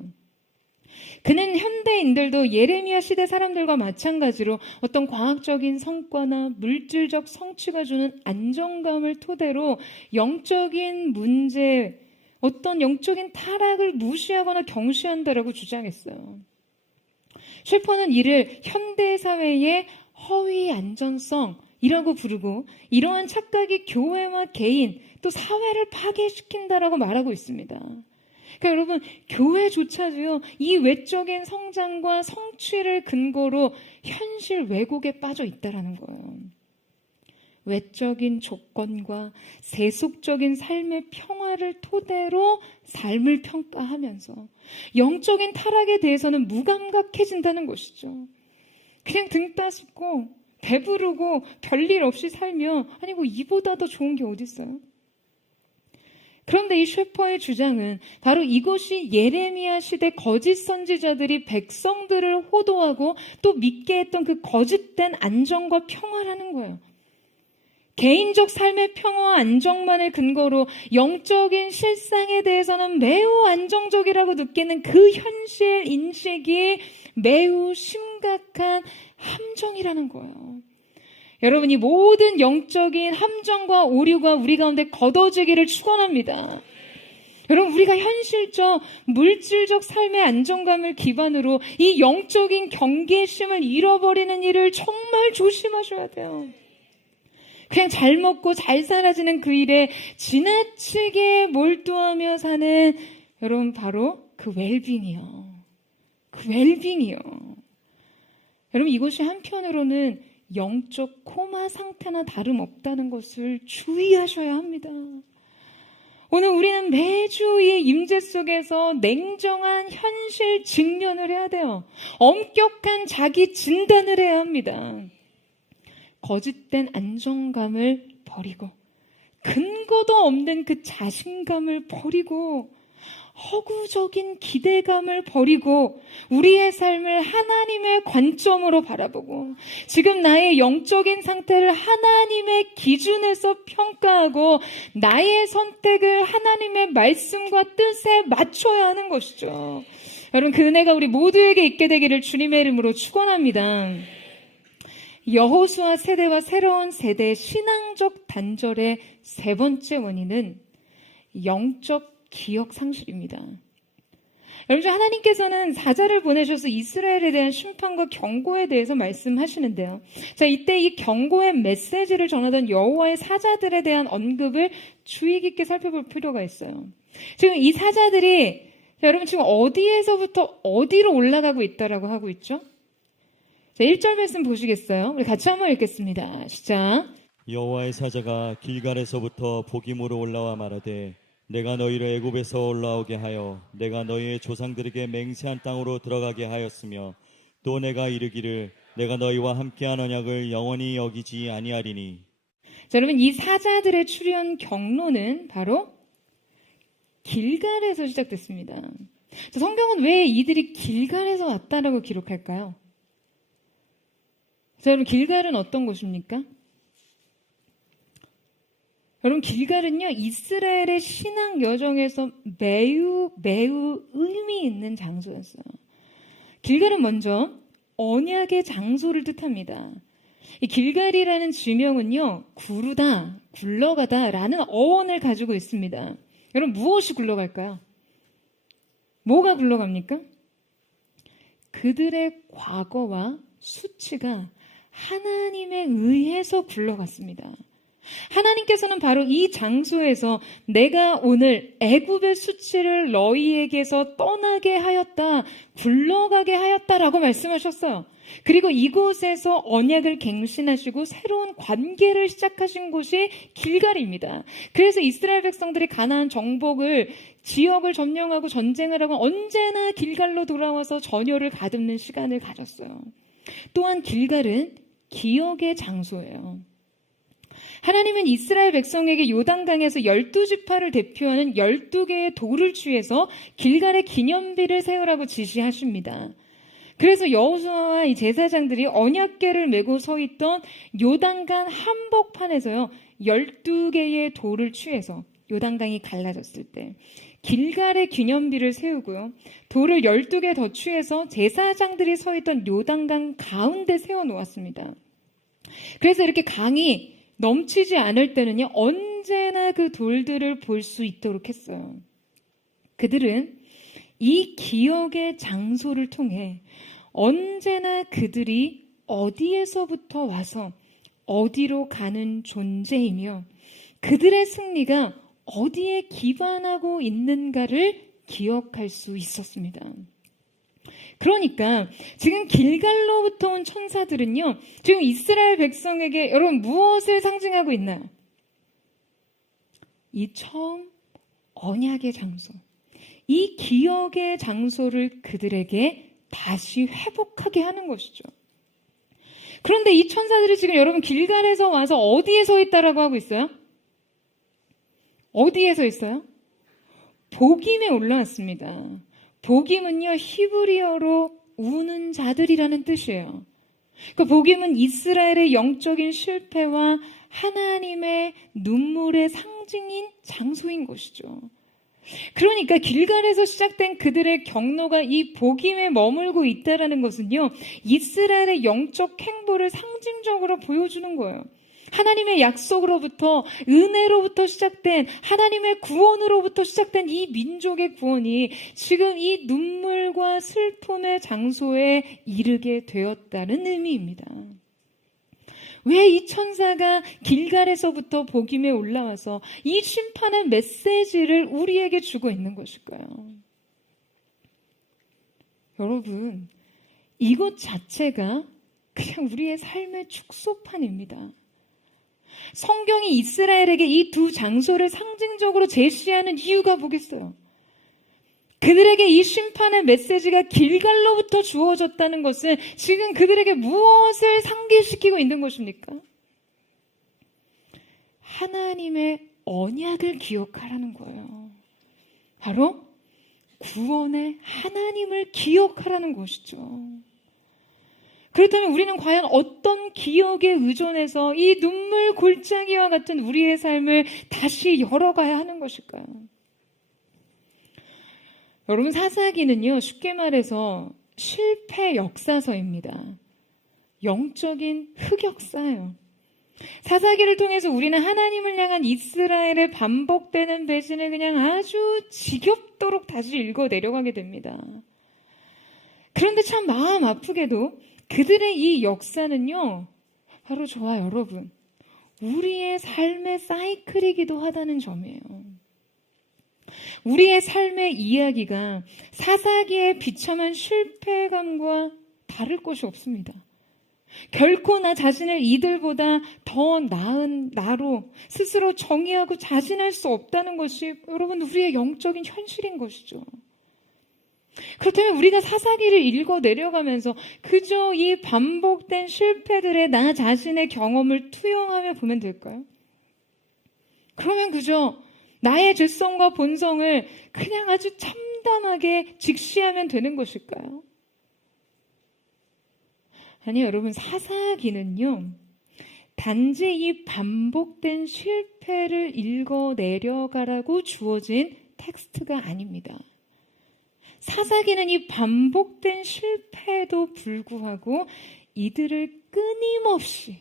그는 현대인들도 예레미야 시대 사람들과 마찬가지로 어떤 과학적인 성과나 물질적 성취가 주는 안정감을 토대로 영적인 문제, 어떤 영적인 타락을 무시하거나 경시한다라고 주장했어요. 셰퍼는 이를 현대사회의 허위 안전성이라고 부르고 이러한 착각이 교회와 개인 또 사회를 파괴시킨다라고 말하고 있습니다. 그러니까 여러분, 교회조차도요, 이 외적인 성장과 성취를 근거로 현실 왜곡에 빠져 있다라는 거예요. 외적인 조건과 세속적인 삶의 평화를 토대로 삶을 평가하면서 영적인 타락에 대해서는 무감각해진다는 것이죠. 그냥 등 따숩고 배부르고 별일 없이 살며 아니 이보다 더 좋은 게 어디 있어요? 그런데 이 셰퍼의 주장은 바로 이것이 예레미야 시대 거짓 선지자들이 백성들을 호도하고 또 믿게 했던 그 거짓된 안정과 평화라는 거예요. 개인적 삶의 평화와 안정만을 근거로 영적인 실상에 대해서는 매우 안정적이라고 느끼는 그 현실 인식이 매우 심각한 함정이라는 거예요. 여러분, 이 모든 영적인 함정과 오류가 우리 가운데 걷어지기를 축원합니다. 여러분, 우리가 현실적, 물질적 삶의 안정감을 기반으로 이 영적인 경계심을 잃어버리는 일을 정말 조심하셔야 돼요. 그냥 잘 먹고 잘 살아지는 그 일에 지나치게 몰두하며 사는 여러분 바로 그 웰빙이요. 그 웰빙이요. 여러분, 이것이 한편으로는 영적 코마 상태나 다름없다는 것을 주의하셔야 합니다. 오늘 우리는 매주 이 임재 속에서 냉정한 현실 직면을 해야 돼요. 엄격한 자기 진단을 해야 합니다. 거짓된 안정감을 버리고 근거도 없는 그 자신감을 버리고 허구적인 기대감을 버리고 우리의 삶을 하나님의 관점으로 바라보고 지금 나의 영적인 상태를 하나님의 기준에서 평가하고 나의 선택을 하나님의 말씀과 뜻에 맞춰야 하는 것이죠. 여러분, 그 은혜가 우리 모두에게 있게 되기를 주님의 이름으로 축원합니다. 여호수아 세대와 새로운 세대의 신앙적 단절의 세 번째 원인은 영적 기억 상실입니다. 여러분, 하나님께서는 사자를 보내셔서 이스라엘에 대한 심판과 경고에 대해서 말씀하시는데요. 자, 이때 이 경고의 메시지를 전하던 여호와의 사자들에 대한 언급을 주의 깊게 살펴볼 필요가 있어요. 지금 이 사자들이 여러분 지금 어디에서부터 어디로 올라가고 있다라고 하고 있죠? 자, 1절 말씀 보시겠어요? 우리 같이 한번 읽겠습니다. 시작. 여호와의 사자가 길갈에서부터 복임으로 올라와 말하되 내가 너희를 애굽에서 올라오게 하여 내가 너희의 조상들에게 맹세한 땅으로 들어가게 하였으며 또 내가 이르기를 내가 너희와 함께한 언약을 영원히 여기지 아니하리니. 자, 여러분, 이 사자들의 출현 경로는 바로 길갈에서 시작됐습니다. 자, 성경은 왜 이들이 길갈에서 왔다라고 기록할까요? 자, 여러분, 길갈은 어떤 곳입니까? 여러분, 길갈은요, 이스라엘의 신앙 여정에서 매우 의미 있는 장소였어요. 길갈은 먼저 언약의 장소를 뜻합니다. 이 길갈이라는 지명은요, 구르다, 굴러가다 라는 어원을 가지고 있습니다. 여러분, 무엇이 굴러갈까요? 뭐가 굴러갑니까? 그들의 과거와 수치가 하나님에 의해서 굴러갔습니다. 하나님께서는 바로 이 장소에서 내가 오늘 애굽의 수치를 너희에게서 떠나게 하였다, 굴러가게 하였다라고 말씀하셨어요. 그리고 이곳에서 언약을 갱신하시고 새로운 관계를 시작하신 곳이 길갈입니다. 그래서 이스라엘 백성들이 가나안 정복을 지역을 점령하고 전쟁을 하고 언제나 길갈로 돌아와서 전열을 가듬는 시간을 가졌어요. 또한 길갈은 기억의 장소예요. 하나님은 이스라엘 백성에게 요단강에서 12지파를 대표하는 12개의 돌을 취해서 길갈의 기념비를 세우라고 지시하십니다. 그래서 여호수아와 이 제사장들이 언약궤를 메고 서 있던 요단강 한복판에서요, 12개의 돌을 취해서 요단강이 갈라졌을 때 길갈의 기념비를 세우고요, 돌을 12개 더 취해서 제사장들이 서 있던 요단강 가운데 세워놓았습니다. 그래서 이렇게 강이 넘치지 않을 때는요, 언제나 그 돌들을 볼 수 있도록 했어요. 그들은 이 기억의 장소를 통해 언제나 그들이 어디에서부터 와서 어디로 가는 존재이며 그들의 승리가 어디에 기반하고 있는가를 기억할 수 있었습니다. 그러니까 지금 길갈로부터 온 천사들은요, 지금 이스라엘 백성에게 여러분 무엇을 상징하고 있나요? 이 처음 언약의 장소, 이 기억의 장소를 그들에게 다시 회복하게 하는 것이죠. 그런데 이 천사들이 지금 여러분 길갈에서 와서 어디에 서 있다라고 하고 있어요? 어디에 서 있어요? 복임에 올라왔습니다. 복임은요, 히브리어로 우는 자들이라는 뜻이에요. 그 복임은 이스라엘의 영적인 실패와 하나님의 눈물의 상징인 장소인 것이죠. 그러니까 길갈에서 시작된 그들의 경로가 이 복임에 머물고 있다는 것은요, 이스라엘의 영적 행보를 상징적으로 보여주는 거예요. 하나님의 약속으로부터, 은혜로부터 시작된, 하나님의 구원으로부터 시작된 이 민족의 구원이 지금 이 눈물과 슬픔의 장소에 이르게 되었다는 의미입니다. 왜 이 천사가 길갈에서부터 복임에 올라와서 이 심판의 메시지를 우리에게 주고 있는 것일까요? 여러분, 이것 자체가 그냥 우리의 삶의 축소판입니다. 성경이 이스라엘에게 이 두 장소를 상징적으로 제시하는 이유가 뭐겠어요? 그들에게 이 심판의 메시지가 길갈로부터 주어졌다는 것은 지금 그들에게 무엇을 상기시키고 있는 것입니까? 하나님의 언약을 기억하라는 거예요. 바로 구원의 하나님을 기억하라는 것이죠. 그렇다면 우리는 과연 어떤 기억에 의존해서 이 눈물 골짜기와 같은 우리의 삶을 다시 열어가야 하는 것일까요? 여러분, 사사기는요, 쉽게 말해서 실패 역사서입니다. 영적인 흑역사예요. 사사기를 통해서 우리는 하나님을 향한 이스라엘의 반복되는 배신을 그냥 아주 지겹도록 다시 읽어 내려가게 됩니다. 그런데 참 마음 아프게도 그들의 이 역사는요, 바로 저와 여러분, 우리의 삶의 사이클이기도 하다는 점이에요. 우리의 삶의 이야기가 사사기의 비참한 실패감과 다를 것이 없습니다. 결코 나 자신을 이들보다 더 나은 나로 스스로 정의하고 자신할 수 없다는 것이 여러분 우리의 영적인 현실인 것이죠. 그렇다면 우리가 사사기를 읽어 내려가면서 그저 이 반복된 실패들의 나 자신의 경험을 투영하며 보면 될까요? 그러면 그저 나의 죄성과 본성을 그냥 아주 참담하게 직시하면 되는 것일까요? 아니, 여러분, 사사기는요, 단지 이 반복된 실패를 읽어 내려가라고 주어진 텍스트가 아닙니다. 사사기는 이 반복된 실패에도 불구하고 이들을 끊임없이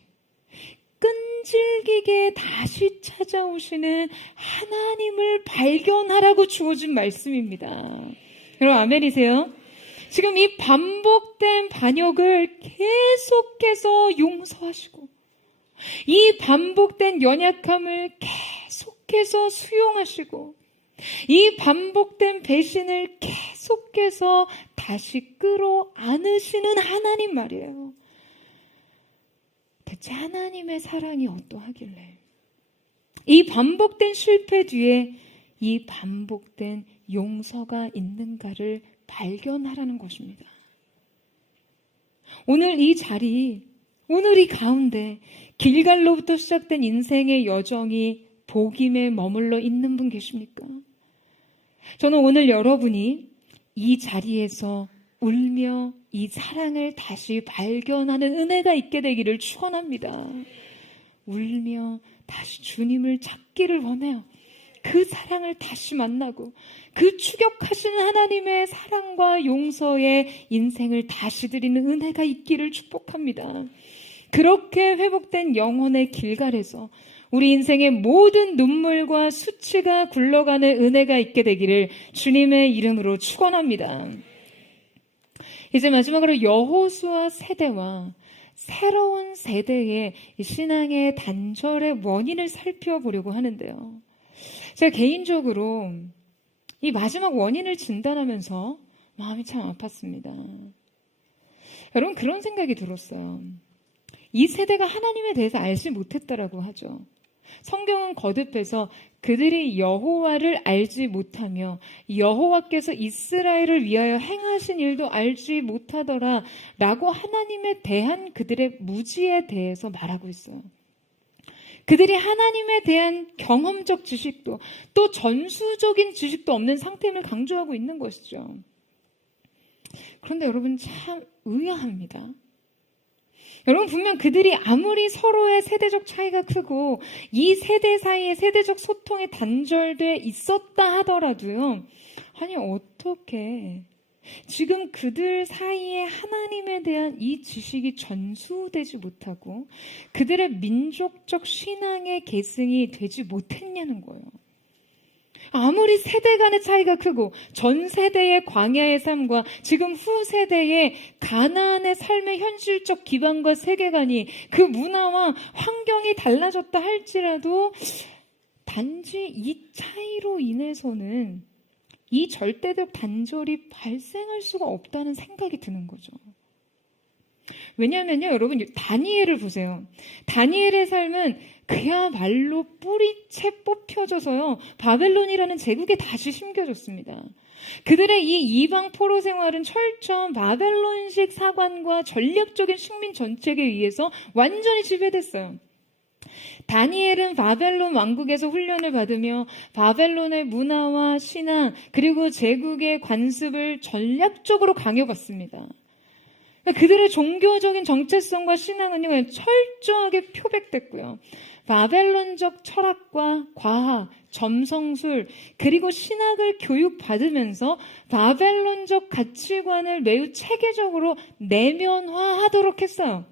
끈질기게 다시 찾아오시는 하나님을 발견하라고 주어진 말씀입니다. 여러분, 아멘이세요? 지금 이 반복된 반역을 계속해서 용서하시고 이 반복된 연약함을 계속해서 수용하시고 이 반복된 배신을 계속해서 다시 끌어안으시는 하나님 말이에요. 대체 하나님의 사랑이 어떠하길래 이 반복된 실패 뒤에 이 반복된 용서가 있는가를 발견하라는 것입니다. 오늘 이 자리, 오늘 이 가운데 길갈로부터 시작된 인생의 여정이 복임에 머물러 있는 분 계십니까? 저는 오늘 여러분이 이 자리에서 울며 이 사랑을 다시 발견하는 은혜가 있게 되기를 축원합니다. 울며 다시 주님을 찾기를 원해요. 그 사랑을 다시 만나고 그 추격하시는 하나님의 사랑과 용서에 인생을 다시 드리는 은혜가 있기를 축복합니다. 그렇게 회복된 영혼의 길갈에서 우리 인생의 모든 눈물과 수치가 굴러가는 은혜가 있게 되기를 주님의 이름으로 축원합니다. 이제 마지막으로 여호수아 세대와 새로운 세대의 신앙의 단절의 원인을 살펴보려고 하는데요. 제가 개인적으로 이 마지막 원인을 진단하면서 마음이 참 아팠습니다. 여러분, 그런 생각이 들었어요. 이 세대가 하나님에 대해서 알지 못했다라고 하죠. 성경은 거듭해서 그들이 여호와를 알지 못하며 여호와께서 이스라엘을 위하여 행하신 일도 알지 못하더라 라고 하나님에 대한 그들의 무지에 대해서 말하고 있어요. 그들이 하나님에 대한 경험적 지식도 또 전수적인 지식도 없는 상태임을 강조하고 있는 것이죠. 그런데 여러분, 참 의아합니다. 여러분, 분명 그들이 아무리 서로의 세대적 차이가 크고 이 세대 사이에 세대적 소통이 단절돼 있었다 하더라도요, 아니 어떻게 지금 그들 사이에 하나님에 대한 이 지식이 전수되지 못하고 그들의 민족적 신앙의 계승이 되지 못했냐는 거예요. 아무리 세대 간의 차이가 크고 전 세대의 광야의 삶과 지금 후 세대의 가나안의 삶의 현실적 기반과 세계관이 그 문화와 환경이 달라졌다 할지라도 단지 이 차이로 인해서는 이 절대적 단절이 발생할 수가 없다는 생각이 드는 거죠. 왜냐하면요, 여러분, 다니엘을 보세요. 다니엘의 삶은 그야말로 뿌리채 뽑혀져서요, 바벨론이라는 제국에 다시 심겨졌습니다. 그들의 이 이방 포로 생활은 철저한 바벨론식 사관과 전략적인 식민 정책에 의해서 완전히 지배됐어요. 다니엘은 바벨론 왕국에서 훈련을 받으며 바벨론의 문화와 신앙 그리고 제국의 관습을 전략적으로 강요받습니다. 그들의 종교적인 정체성과 신앙은요, 그냥 철저하게 표백됐고요. 바벨론적 철학과 과학, 점성술, 그리고 신학을 교육받으면서 바벨론적 가치관을 매우 체계적으로 내면화하도록 했어요.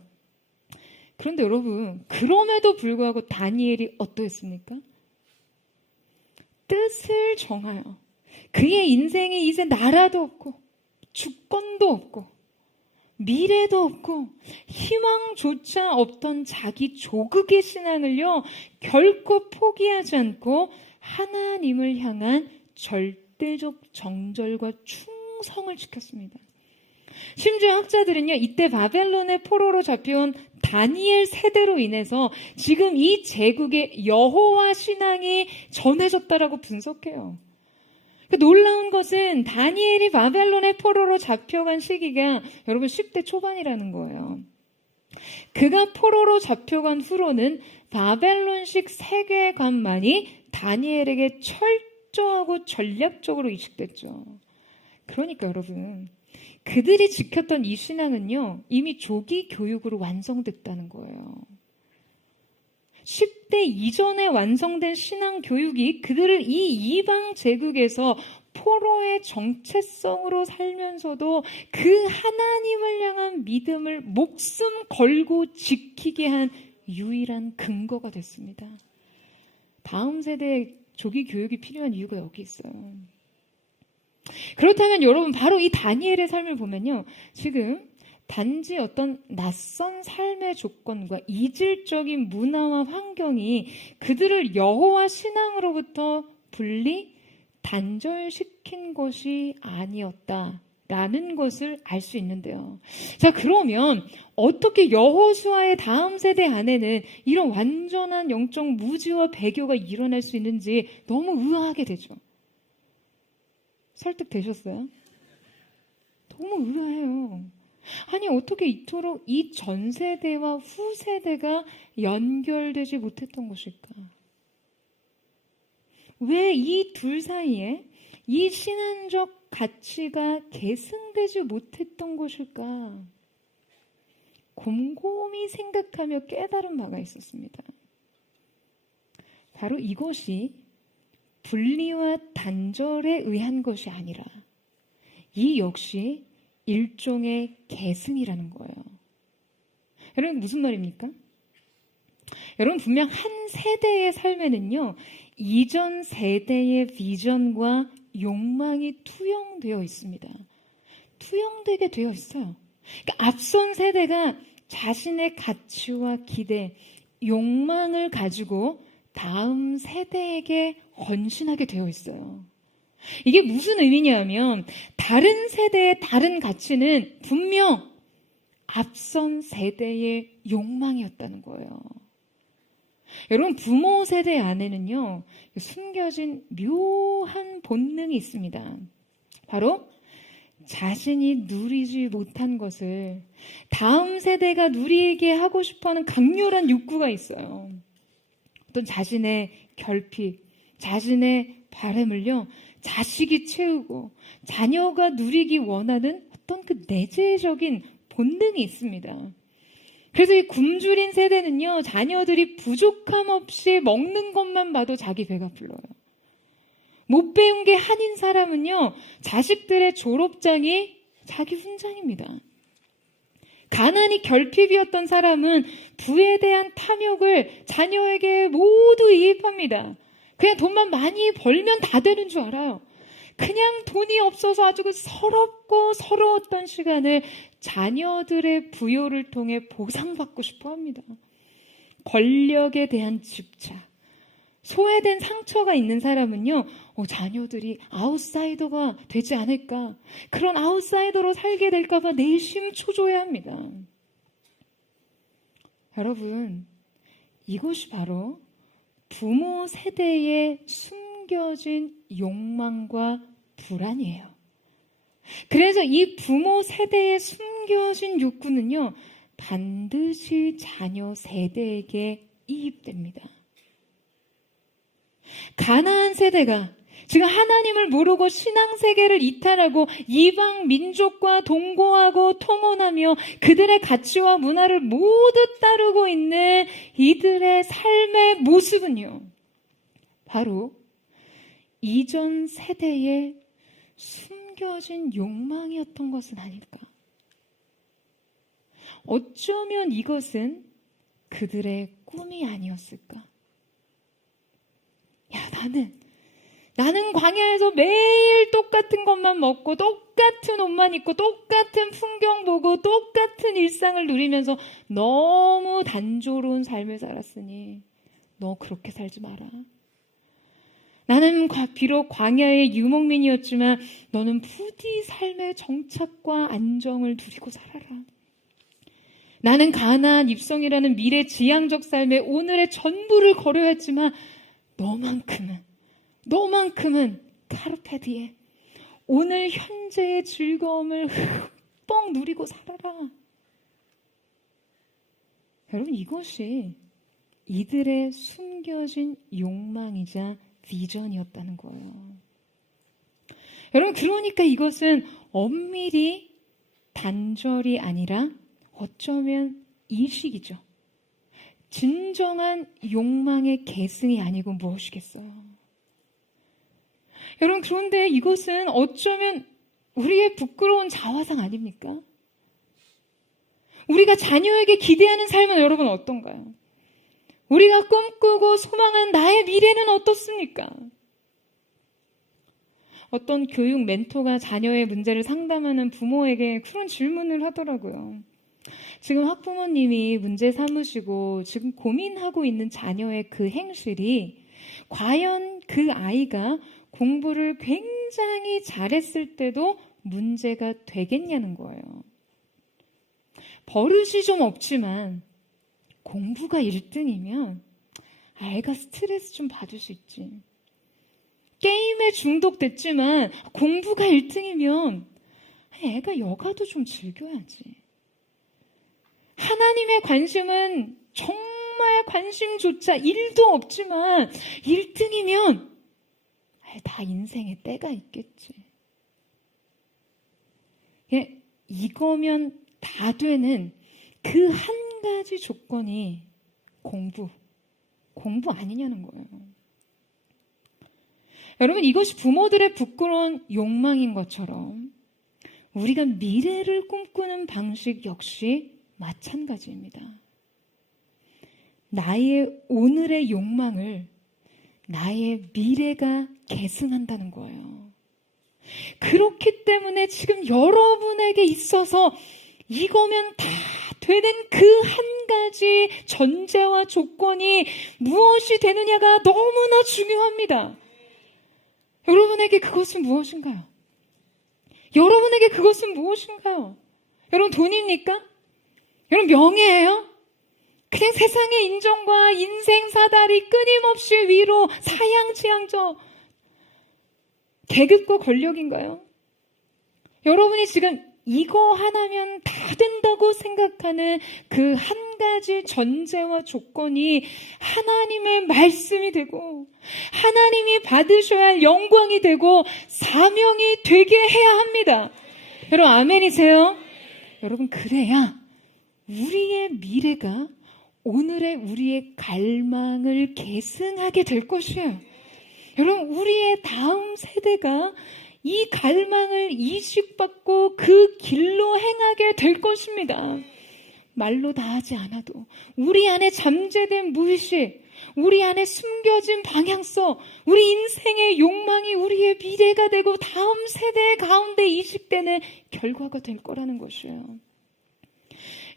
그런데 여러분, 그럼에도 불구하고 다니엘이 어떠했습니까? 뜻을 정하여 그의 인생에 이제 나라도 없고 주권도 없고 미래도 없고 희망조차 없던 자기 조국의 신앙을요, 결코 포기하지 않고 하나님을 향한 절대적 정절과 충성을 지켰습니다. 심지어 학자들은요, 이때 바벨론의 포로로 잡혀온 다니엘 세대로 인해서 지금 이 제국의 여호와 신앙이 전해졌다라고 분석해요. 놀라운 것은 다니엘이 바벨론의 포로로 잡혀간 시기가 여러분 10대 초반이라는 거예요. 그가 포로로 잡혀간 후로는 바벨론식 세계관만이 다니엘에게 철저하고 전략적으로 이식됐죠. 그러니까 여러분, 그들이 지켰던 이 신앙은요, 이미 조기 교육으로 완성됐다는 거예요. 10대 이전에 완성된 신앙 교육이 그들을 이 이방 제국에서 포로의 정체성으로 살면서도 그 하나님을 향한 믿음을 목숨 걸고 지키게 한 유일한 근거가 됐습니다. 다음 세대의 조기 교육이 필요한 이유가 여기 있어요. 그렇다면 여러분, 바로 이 다니엘의 삶을 보면요, 지금 단지 어떤 낯선 삶의 조건과 이질적인 문화와 환경이 그들을 여호와 신앙으로부터 분리, 단절시킨 것이 아니었다라는 것을 알 수 있는데요. 자, 그러면 어떻게 여호수아의 다음 세대 안에는 이런 완전한 영적 무지와 배교가 일어날 수 있는지 너무 의아하게 되죠. 설득되셨어요? 너무 의아해요. 아니, 어떻게 이토록 이 전 세대와 후 세대가 연결되지 못했던 것일까? 왜 이 둘 사이에 이 신앙적 가치가 계승되지 못했던 것일까? 곰곰이 생각하며 깨달은 바가 있었습니다. 바로 이것이 분리와 단절에 의한 것이 아니라 이 역시 일종의 계승이라는 거예요. 여러분 무슨 말입니까? 여러분 분명 한 세대의 삶에는요, 이전 세대의 비전과 욕망이 투영되어 있습니다. 투영되게 되어 있어요. 그러니까 앞선 세대가 자신의 가치와 기대, 욕망을 가지고 다음 세대에게 헌신하게 되어 있어요. 이게 무슨 의미냐면 다른 세대의 다른 가치는 분명 앞선 세대의 욕망이었다는 거예요. 여러분 부모 세대 안에는요 숨겨진 묘한 본능이 있습니다. 바로 자신이 누리지 못한 것을 다음 세대가 누리게 하고 싶어하는 강렬한 욕구가 있어요. 어떤 자신의 결핍, 자신의 바람을요 자식이 채우고 자녀가 누리기 원하는 어떤 그 내재적인 본능이 있습니다. 그래서 이 굶주린 세대는요 자녀들이 부족함 없이 먹는 것만 봐도 자기 배가 불러요. 못 배운 게 한인 사람은요 자식들의 졸업장이 자기 훈장입니다. 가난이 결핍이었던 사람은 부에 대한 탐욕을 자녀에게 모두 이입합니다. 그냥 돈만 많이 벌면 다 되는 줄 알아요. 그냥 돈이 없어서 아주 그 서럽고 서러웠던 시간을 자녀들의 부요를 통해 보상받고 싶어 합니다. 권력에 대한 집착, 소외된 상처가 있는 사람은요, 자녀들이 아웃사이더가 되지 않을까, 그런 아웃사이더로 살게 될까봐 내심 초조해합니다. 여러분, 이것이 바로 부모 세대의 숨겨진 욕망과 불안이에요. 그래서 이 부모 세대의 숨겨진 욕구는요, 반드시 자녀 세대에게 이입됩니다. 가나안 세대가 지금 하나님을 모르고 신앙세계를 이탈하고 이방 민족과 동거하고 통혼하며 그들의 가치와 문화를 모두 따르고 있는 이들의 삶의 모습은요, 바로 이전 세대의 숨겨진 욕망이었던 것은 아닐까? 어쩌면 이것은 그들의 꿈이 아니었을까? 야, 나는 광야에서 매일 똑같은 것만 먹고 똑같은 옷만 입고 똑같은 풍경 보고 똑같은 일상을 누리면서 너무 단조로운 삶을 살았으니 너 그렇게 살지 마라. 나는 비록 광야의 유목민이었지만 너는 부디 삶의 정착과 안정을 누리고 살아라. 나는 가나안 입성이라는 미래 지향적 삶에 오늘의 전부를 걸어야 했지만 너만큼은 카르페디에 오늘 현재의 즐거움을 흠뻑 누리고 살아라. 여러분, 이것이 이들의 숨겨진 욕망이자 비전이었다는 거예요. 여러분, 그러니까 이것은 엄밀히 단절이 아니라 어쩌면 이식이죠. 진정한 욕망의 계승이 아니고 무엇이겠어요? 여러분, 그런데 이것은 어쩌면 우리의 부끄러운 자화상 아닙니까? 우리가 자녀에게 기대하는 삶은 여러분 어떤가요? 우리가 꿈꾸고 소망한 나의 미래는 어떻습니까? 어떤 교육 멘토가 자녀의 문제를 상담하는 부모에게 그런 질문을 하더라고요. 지금 학부모님이 문제 삼으시고 지금 고민하고 있는 자녀의 그 행실이 과연 그 아이가 공부를 굉장히 잘했을 때도 문제가 되겠냐는 거예요. 버릇이 좀 없지만 공부가 1등이면 아이가 스트레스 좀 받을 수 있지. 게임에 중독됐지만 공부가 1등이면 애가 여가도 좀 즐겨야지. 하나님의 관심은 정말 관심조차 1도 없지만 1등이면 다 인생에 때가 있겠지. 이거면 다 되는 그 한 가지 조건이 공부 아니냐는 거예요. 여러분, 이것이 부모들의 부끄러운 욕망인 것처럼 우리가 미래를 꿈꾸는 방식 역시 마찬가지입니다. 나의 오늘의 욕망을 나의 미래가 계승한다는 거예요. 그렇기 때문에 지금 여러분에게 있어서 이거면 다 되는 그 한 가지 전제와 조건이 무엇이 되느냐가 너무나 중요합니다. 여러분에게 그것은 무엇인가요? 여러분에게 그것은 무엇인가요? 여러분, 돈입니까? 여러분, 명예예요? 그냥 세상의 인정과 인생 사다리 끊임없이 위로 사양지향저 계급과 권력인가요? 여러분이 지금 이거 하나면 다 된다고 생각하는 그 한 가지 전제와 조건이 하나님의 말씀이 되고 하나님이 받으셔야 할 영광이 되고 사명이 되게 해야 합니다. 여러분, 아멘이세요? 여러분, 그래야 우리의 미래가 오늘의 우리의 갈망을 계승하게 될 것이에요. 여러분, 우리의 다음 세대가 이 갈망을 이식받고 그 길로 행하게 될 것입니다. 말로 다 하지 않아도 우리 안에 잠재된 무의식, 우리 안에 숨겨진 방향성, 우리 인생의 욕망이 우리의 미래가 되고 다음 세대 가운데 이식되는 결과가 될 거라는 것이에요.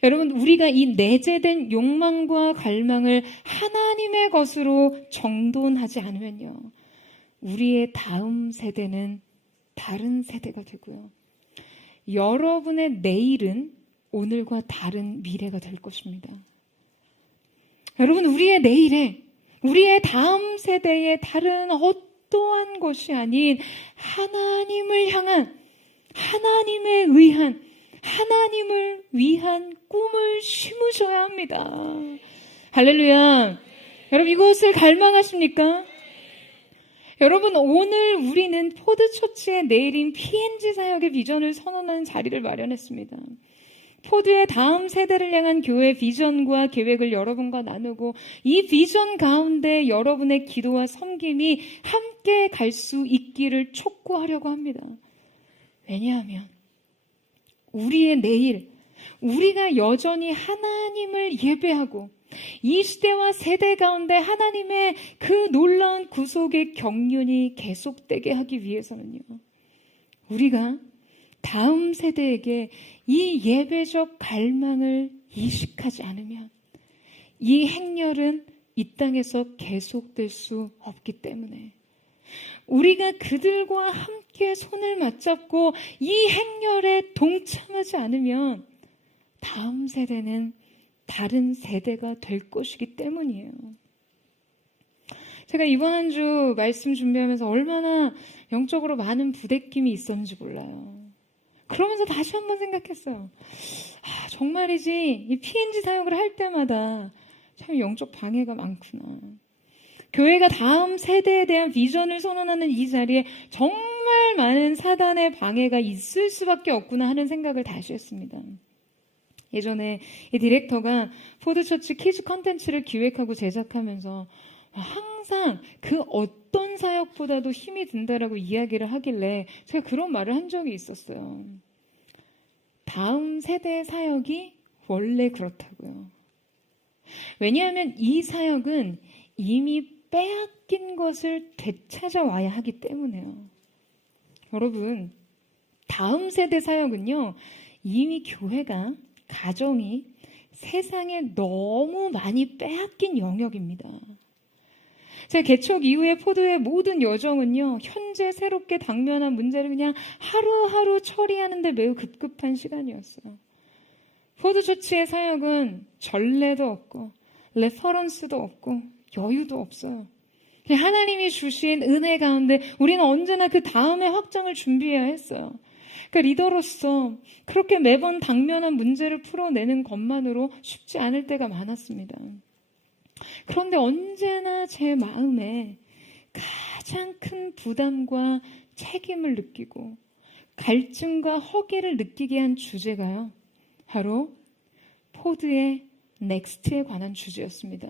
여러분, 우리가 이 내재된 욕망과 갈망을 하나님의 것으로 정돈하지 않으면요, 우리의 다음 세대는 다른 세대가 되고요, 여러분의 내일은 오늘과 다른 미래가 될 것입니다. 여러분, 우리의 내일에, 우리의 다음 세대의 다른 어떠한 것이 아닌 하나님을 향한, 하나님에 의한, 하나님을 위한 꿈을 심으셔야 합니다. 할렐루야. 여러분, 이것을 갈망하십니까? 여러분, 오늘 우리는 포드처치의 내일인 PNG 사역의 비전을 선언하는 자리를 마련했습니다. 포드의 다음 세대를 향한 교회 비전과 계획을 여러분과 나누고 이 비전 가운데 여러분의 기도와 섬김이 함께 갈 수 있기를 촉구하려고 합니다. 왜냐하면 우리의 내일, 우리가 여전히 하나님을 예배하고 이 시대와 세대 가운데 하나님의 그 놀라운 구속의 경륜이 계속되게 하기 위해서는요, 우리가 다음 세대에게 이 예배적 갈망을 이식하지 않으면 이 행렬은 이 땅에서 계속될 수 없기 때문에 우리가 그들과 함께 손을 맞잡고 이 행렬에 동참하지 않으면 다음 세대는 다른 세대가 될 것이기 때문이에요. 제가 이번 한 주 말씀 준비하면서 얼마나 영적으로 많은 부대낌이 있었는지 몰라요. 그러면서 다시 한번 생각했어요. 정말이지 이 PNG 사역을 할 때마다 참 영적 방해가 많구나. 교회가 다음 세대에 대한 비전을 선언하는 이 자리에 정말 많은 사단의 방해가 있을 수밖에 없구나 하는 생각을 다시 했습니다. 예전에 이 디렉터가 포드처치 키즈 컨텐츠를 기획하고 제작하면서 항상 그 어떤 사역보다도 힘이 든다라고 이야기를 하길래 제가 그런 말을 한 적이 있었어요. 다음 세대의 사역이 원래 그렇다고요. 왜냐하면 이 사역은 이미 빼앗긴 것을 되찾아와야 하기 때문에요. 여러분, 다음 세대 사역은요, 이미 교회가, 가정이 세상에 너무 많이 빼앗긴 영역입니다. 제 개척 이후에 포드의 모든 여정은요, 현재 새롭게 당면한 문제를 그냥 하루하루 처리하는데 매우 급급한 시간이었어요. 포드처치의 사역은 전례도 없고 레퍼런스도 없고 여유도 없어요. 하나님이 주신 은혜 가운데 우리는 언제나 그 다음의 확장을 준비해야 했어요. 그러니까 리더로서 그렇게 매번 당면한 문제를 풀어내는 것만으로 쉽지 않을 때가 많았습니다. 그런데 언제나 제 마음에 가장 큰 부담과 책임을 느끼고 갈증과 허기를 느끼게 한 주제가요, 바로 포드의 넥스트에 관한 주제였습니다.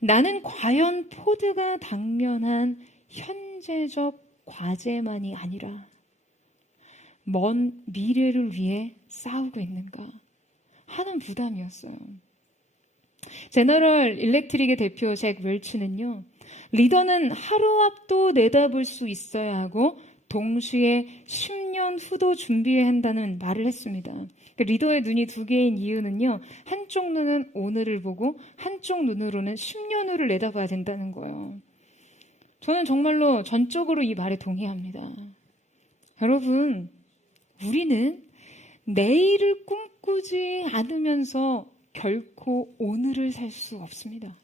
나는 과연 포드가 당면한 현재적 과제만이 아니라 먼 미래를 위해 싸우고 있는가 하는 부담이었어요. 제너럴 일렉트릭의 대표 잭 웰치는요, 리더는 하루 앞도 내다볼 수 있어야 하고 동시에 10년 후도 준비해야 한다는 말을 했습니다. 리더의 눈이 두 개인 이유는요, 한쪽 눈은 오늘을 보고 한쪽 눈으로는 10년 후를 내다봐야 된다는 거예요. 저는 정말로 전적으로 이 말에 동의합니다. 여러분, 우리는 내일을 꿈꾸지 않으면서 결코 오늘을 살 수 없습니다.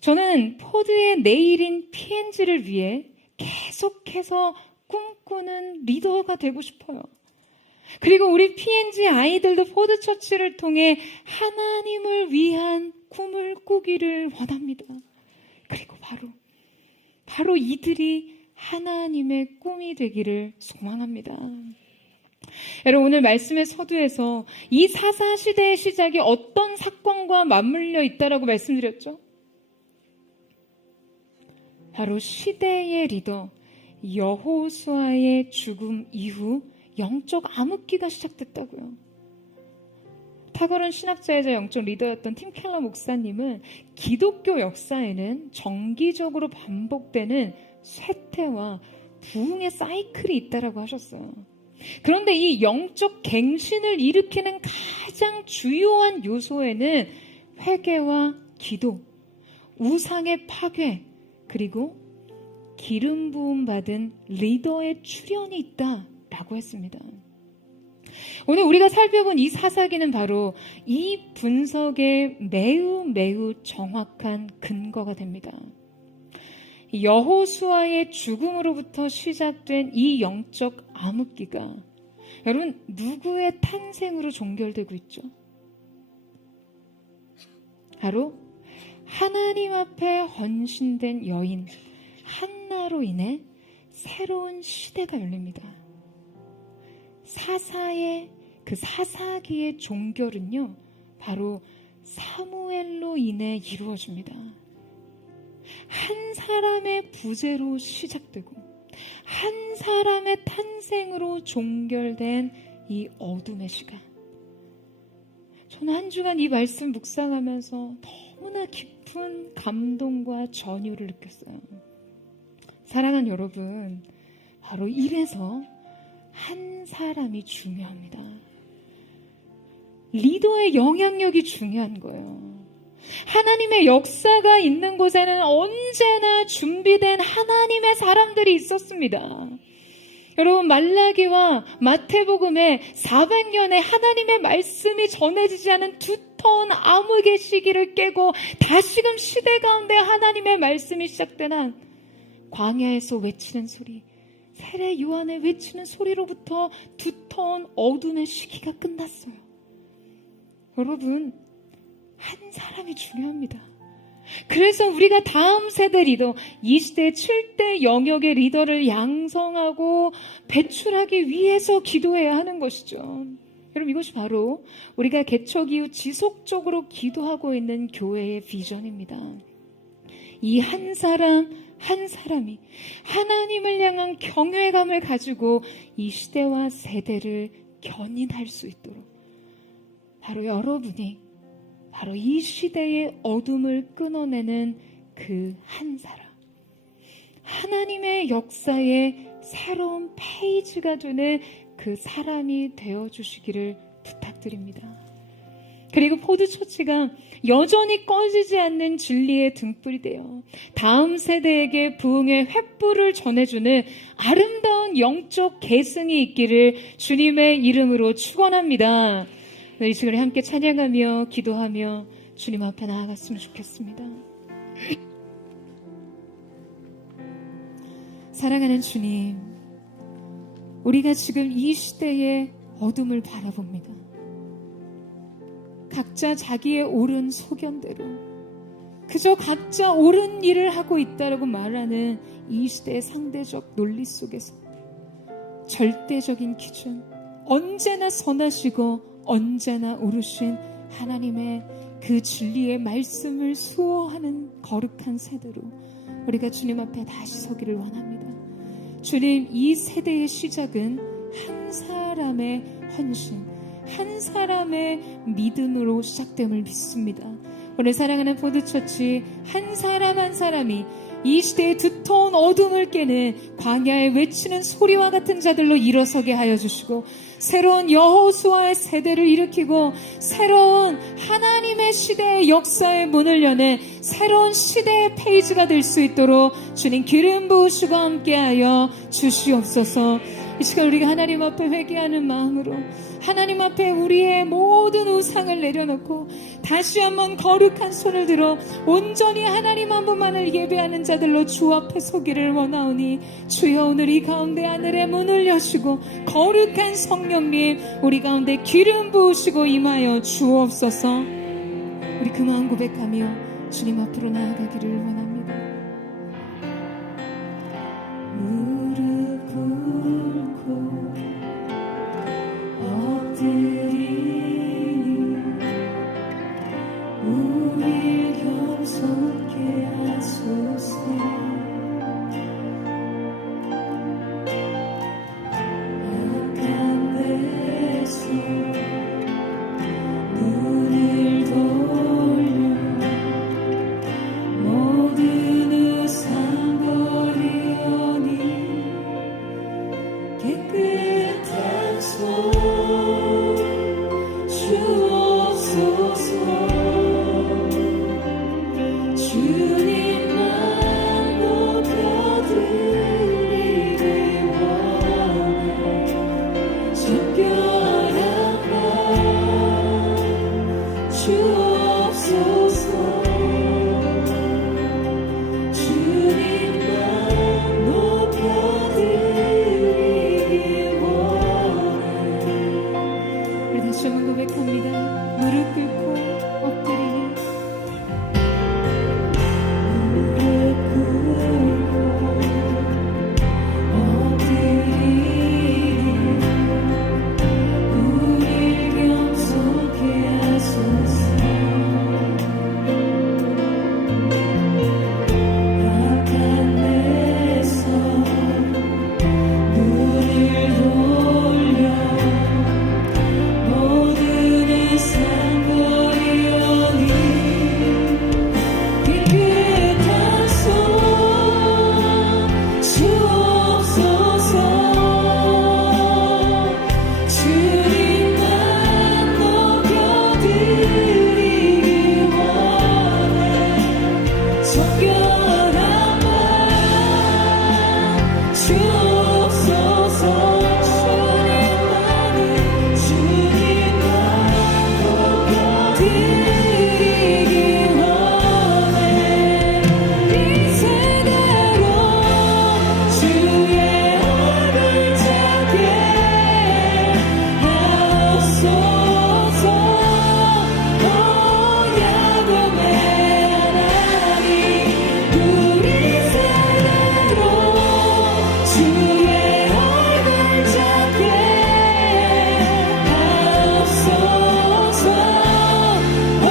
저는 포드의 내일인 P&G를 위해 계속해서 꿈꾸는 리더가 되고 싶어요. 그리고 우리 P&G 아이들도 포드 처치를 통해 하나님을 위한 꿈을 꾸기를 원합니다. 그리고 바로 이들이 하나님의 꿈이 되기를 소망합니다. 여러분, 오늘 말씀의 서두에서 이 사사시대의 시작이 어떤 사건과 맞물려 있다라고 말씀드렸죠? 바로 시대의 리더 여호수아의 죽음 이후 영적 암흑기가 시작됐다고요. 탁월한 신학자이자 영적 리더였던 팀 켈러 목사님은 기독교 역사에는 정기적으로 반복되는 쇠퇴와 부흥의 사이클이 있다라고 하셨어요. 그런데 이 영적 갱신을 일으키는 가장 주요한 요소에는 회개와 기도, 우상의 파괴, 그리고 기름 부음 받은 리더의 출현이 있다라고 했습니다. 오늘 우리가 살펴본 이 사사기는 바로 이 분석에 매우 정확한 근거가 됩니다. 여호수아의 죽음으로부터 시작된 이 영적 암흑기가 여러분 누구의 탄생으로 종결되고 있죠? 바로 하나님 앞에 헌신된 여인 한나로 인해 새로운 시대가 열립니다. 그 사사기의 종결은요, 바로 사무엘로 인해 이루어집니다. 한 사람의 부재로 시작되고 한 사람의 탄생으로 종결된 이 어둠의 시간. 저는 한 주간 이 말씀 묵상하면서 너무나 깊은 감동과 전율을 느꼈어요. 사랑하는 여러분, 바로 이래서 한 사람이 중요합니다. 리더의 영향력이 중요한 거예요. 하나님의 역사가 있는 곳에는 언제나 준비된 하나님의 사람들이 있었습니다. 여러분, 말라기와 마태복음에 400년의 하나님의 말씀이 전해지지 않은 두터운 암흑의 시기를 깨고 다시금 시대 가운데 하나님의 말씀이 시작된 한 광야에서 외치는 소리, 세례 요한의 외치는 소리로부터 두터운 어둠의 시기가 끝났어요. 여러분, 한 사람이 중요합니다. 그래서 우리가 다음 세대 리더, 이 시대의 7대 영역의 리더를 양성하고 배출하기 위해서 기도해야 하는 것이죠. 여러분, 이것이 바로 우리가 개척 이후 지속적으로 기도하고 있는 교회의 비전입니다. 이 한 사람이 하나님을 향한 경외감을 가지고 이 시대와 세대를 견인할 수 있도록 바로 여러분이 바로 이 시대의 어둠을 끊어내는 그 한 사람, 하나님의 역사의 새로운 페이지가 되는 그 사람이 되어주시기를 부탁드립니다. 그리고 포드처치가 여전히 꺼지지 않는 진리의 등불이 되어 다음 세대에게 부흥의 횃불을 전해주는 아름다운 영적 계승이 있기를 주님의 이름으로 축원합니다. 이 시간에 함께 찬양하며 기도하며 주님 앞에 나아갔으면 좋겠습니다. 사랑하는 주님, 우리가 지금 이 시대의 어둠을 바라봅니다. 각자 자기의 옳은 소견대로 그저 각자 옳은 일을 하고 있다라고 말하는 이 시대의 상대적 논리 속에서 절대적인 기준, 언제나 선하시고 언제나 오르신 하나님의 그 진리의 말씀을 수호하는 거룩한 세대로 우리가 주님 앞에 다시 서기를 원합니다. 주님, 이 세대의 시작은 한 사람의 헌신, 한 사람의 믿음으로 시작됨을 믿습니다. 오늘 사랑하는 포도처치, 한 사람 한 사람이 이 시대의 두터운 어둠을 깨는 광야에 외치는 소리와 같은 자들로 일어서게 하여 주시고, 새로운 여호수아의 세대를 일으키고 새로운 하나님의 시대의 역사의 문을 여는 새로운 시대의 페이지가 될 수 있도록 주님 기름 부으시고 함께하여 주시옵소서. 이 시간 우리가 하나님 앞에 회개하는 마음으로 하나님 앞에 우리의 모든 우상을 내려놓고 다시 한번 거룩한 손을 들어 온전히 하나님 한 분만을 예배하는 자들로 주 앞에 서기를 원하오니, 주여 오늘 이 가운데 하늘의 문을 여시고 거룩한 성령님 우리 가운데 기름 부으시고 임하여 주옵소서. 우리 그 마음 고백하며 주님 앞으로 나아가기를 원합니다. 무릎 꿇고 엎드리니 우리 겸손케 하소서. 악한 데서 눈을 돌려 모든 우상 버리오니 깨끗한 손 주옵소서. 주님만 높여드리기 원해. 적별한 말 주옵소서. 주님만 높여드리기 원해. 우리 다시 한번 고백합니다. 무릎 꿇고 엎드리니 무릎 꿇고 엎드리니 우리 겸손케 하소서. 악한 데서 눈을 돌려 모든 이상 버리오니 깨끗한 손 주옵소서. 주님만 높여드리기 원해. 적별한 말 주옵소서. 주님만 높여드리기 원해. 이 세대로 주의 얼굴 찾게 하옵소서. 오 야곱의 하나님, 우리 세대로 주의 얼굴 찾게 하옵소서. 오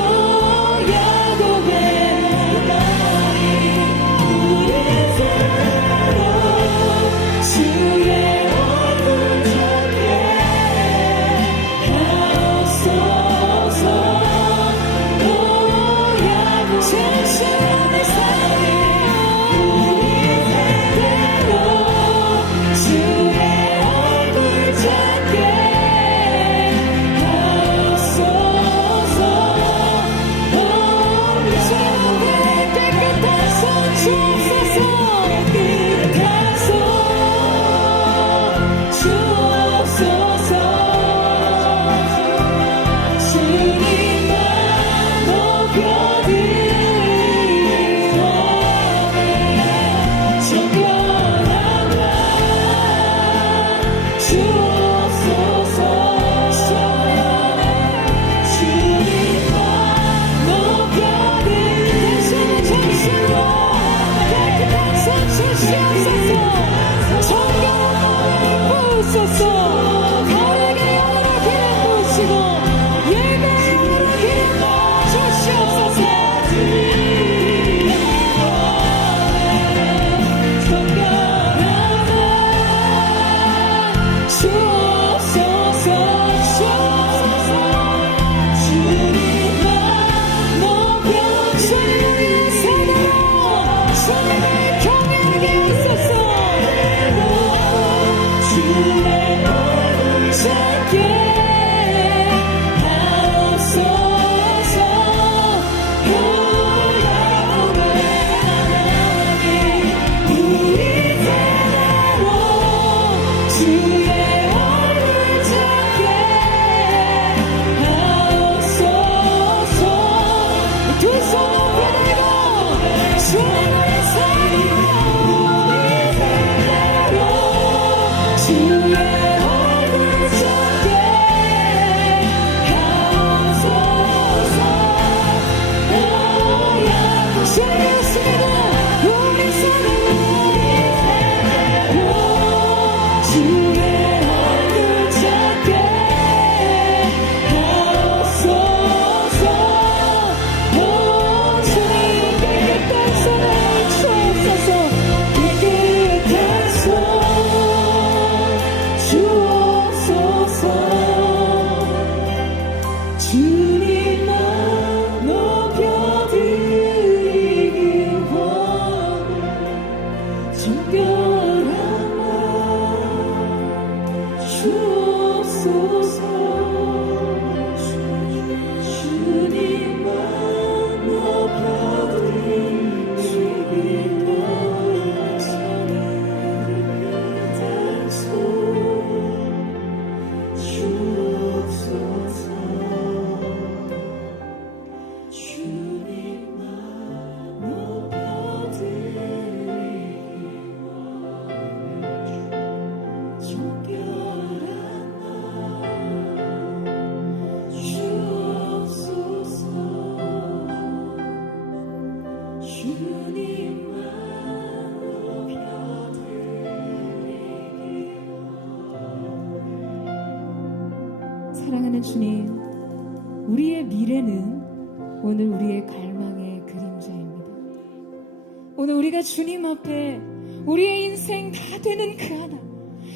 주님만 높여드리기 원해 정결한 나 주옵소서 주님만 높여드리기 사랑하는 주님, 우리의 미래는 오늘 우리의 갈망의 그림자입니다. 오늘 우리가 주님 앞에 우리의 인생 다 되는 그 하나,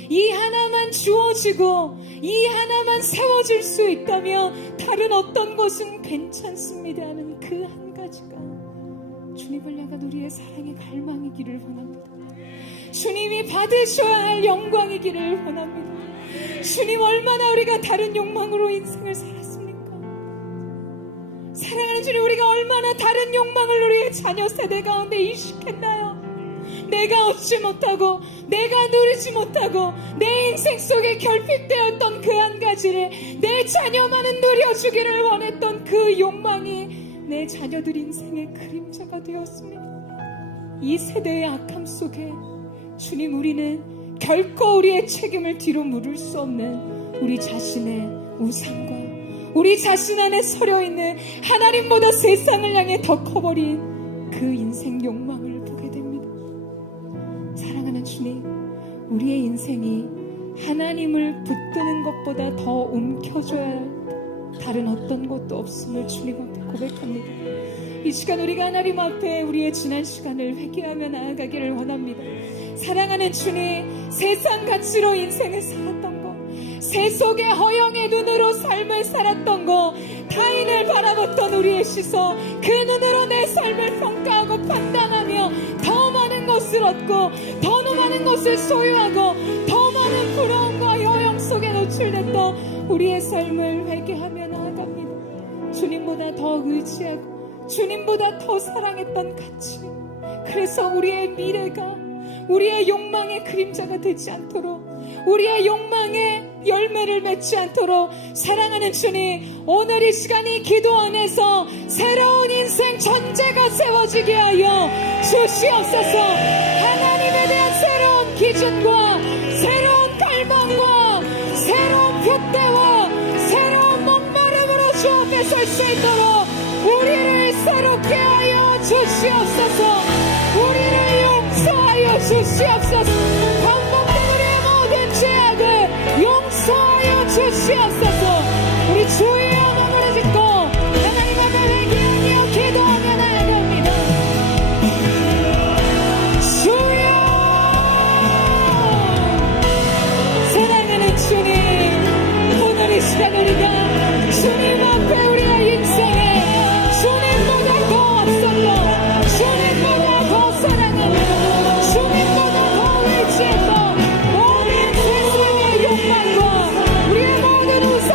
이 하나만 주어지고 이 하나만 세워질 수 있다면 다른 어떤 것은 괜찮습니다 하는 그 한 가지가 주님을 향한 우리의 사랑의 갈망이기를 원합니다. 주님이 받으셔야 할 영광이기를 원합니다. 주님, 얼마나 우리가 다른 욕망으로 인생을 살았습니까? 사랑하는 주님, 우리가 얼마나 다른 욕망을 우리의 자녀 세대 가운데 이식했나요? 내가 얻지 못하고 내가 누리지 못하고 내 인생 속에 결핍되었던 그 한 가지를 내 자녀만은 누려주기를 원했던 그 욕망이 내 자녀들 인생의 그림자가 되었습니다. 이 세대의 악함 속에 주님, 우리는 결코 우리의 책임을 뒤로 물을 수 없는 우리 자신의 우상과 우리 자신 안에 서려있는 하나님보다 세상을 향해 더 커버린 그 인생 욕망을 보게 됩니다. 사랑하는 주님, 우리의 인생이 하나님을 붙드는 것보다 더 움켜줘야 할 다른 어떤 것도 없음을 주님 앞에 고백합니다. 이 시간 우리가 하나님 앞에 우리의 지난 시간을 회개하며 나아가기를 원합니다. 사랑하는 주님, 세상 가치로 인생을 살았던 것, 세속의 허영의 눈으로 삶을 살았던 것, 타인을 바라봤던 우리의 시선, 그 눈으로 내 삶을 평가하고 판단하며 더 많은 것을 얻고 더 많은 것을 소유하고 더 많은 부러움과 허영 속에 노출됐던 우리의 삶을 회개하며 나아갑니다. 주님보다 더 의지하고 주님보다 더 사랑했던 가치, 그래서 우리의 미래가 우리의 욕망의 그림자가 되지 않도록, 우리의 욕망의 열매를 맺지 않도록 사랑하는 주님, 오늘 이 시간이 기도 안에서 새로운 인생 전제가 세워지게 하여 주시옵소서. 하나님에 대한 새로운 기준과 새로운 갈망과 새로운 표대와 새로운 목마름으로 주 앞에 설 수 있도록 우리를 새롭게 하여 주시옵소서. 우리를 용서하여 주시옵소서. 반복된 우리의 모든 죄악을 용서하여 주시옵소서. 우리 주의 이름으로 짓고 하나님 앞에 회개하며 기도하며 나아갑니다. 주여, 사랑하는 주님, 오늘 이 시간 우리가 주님 앞에 우리의 인생에 주님보다 더 앞섰고 주님보다 더 사랑하고 주님보다 더 의지했던 모든 세상의 욕망과 우리의 모든 우상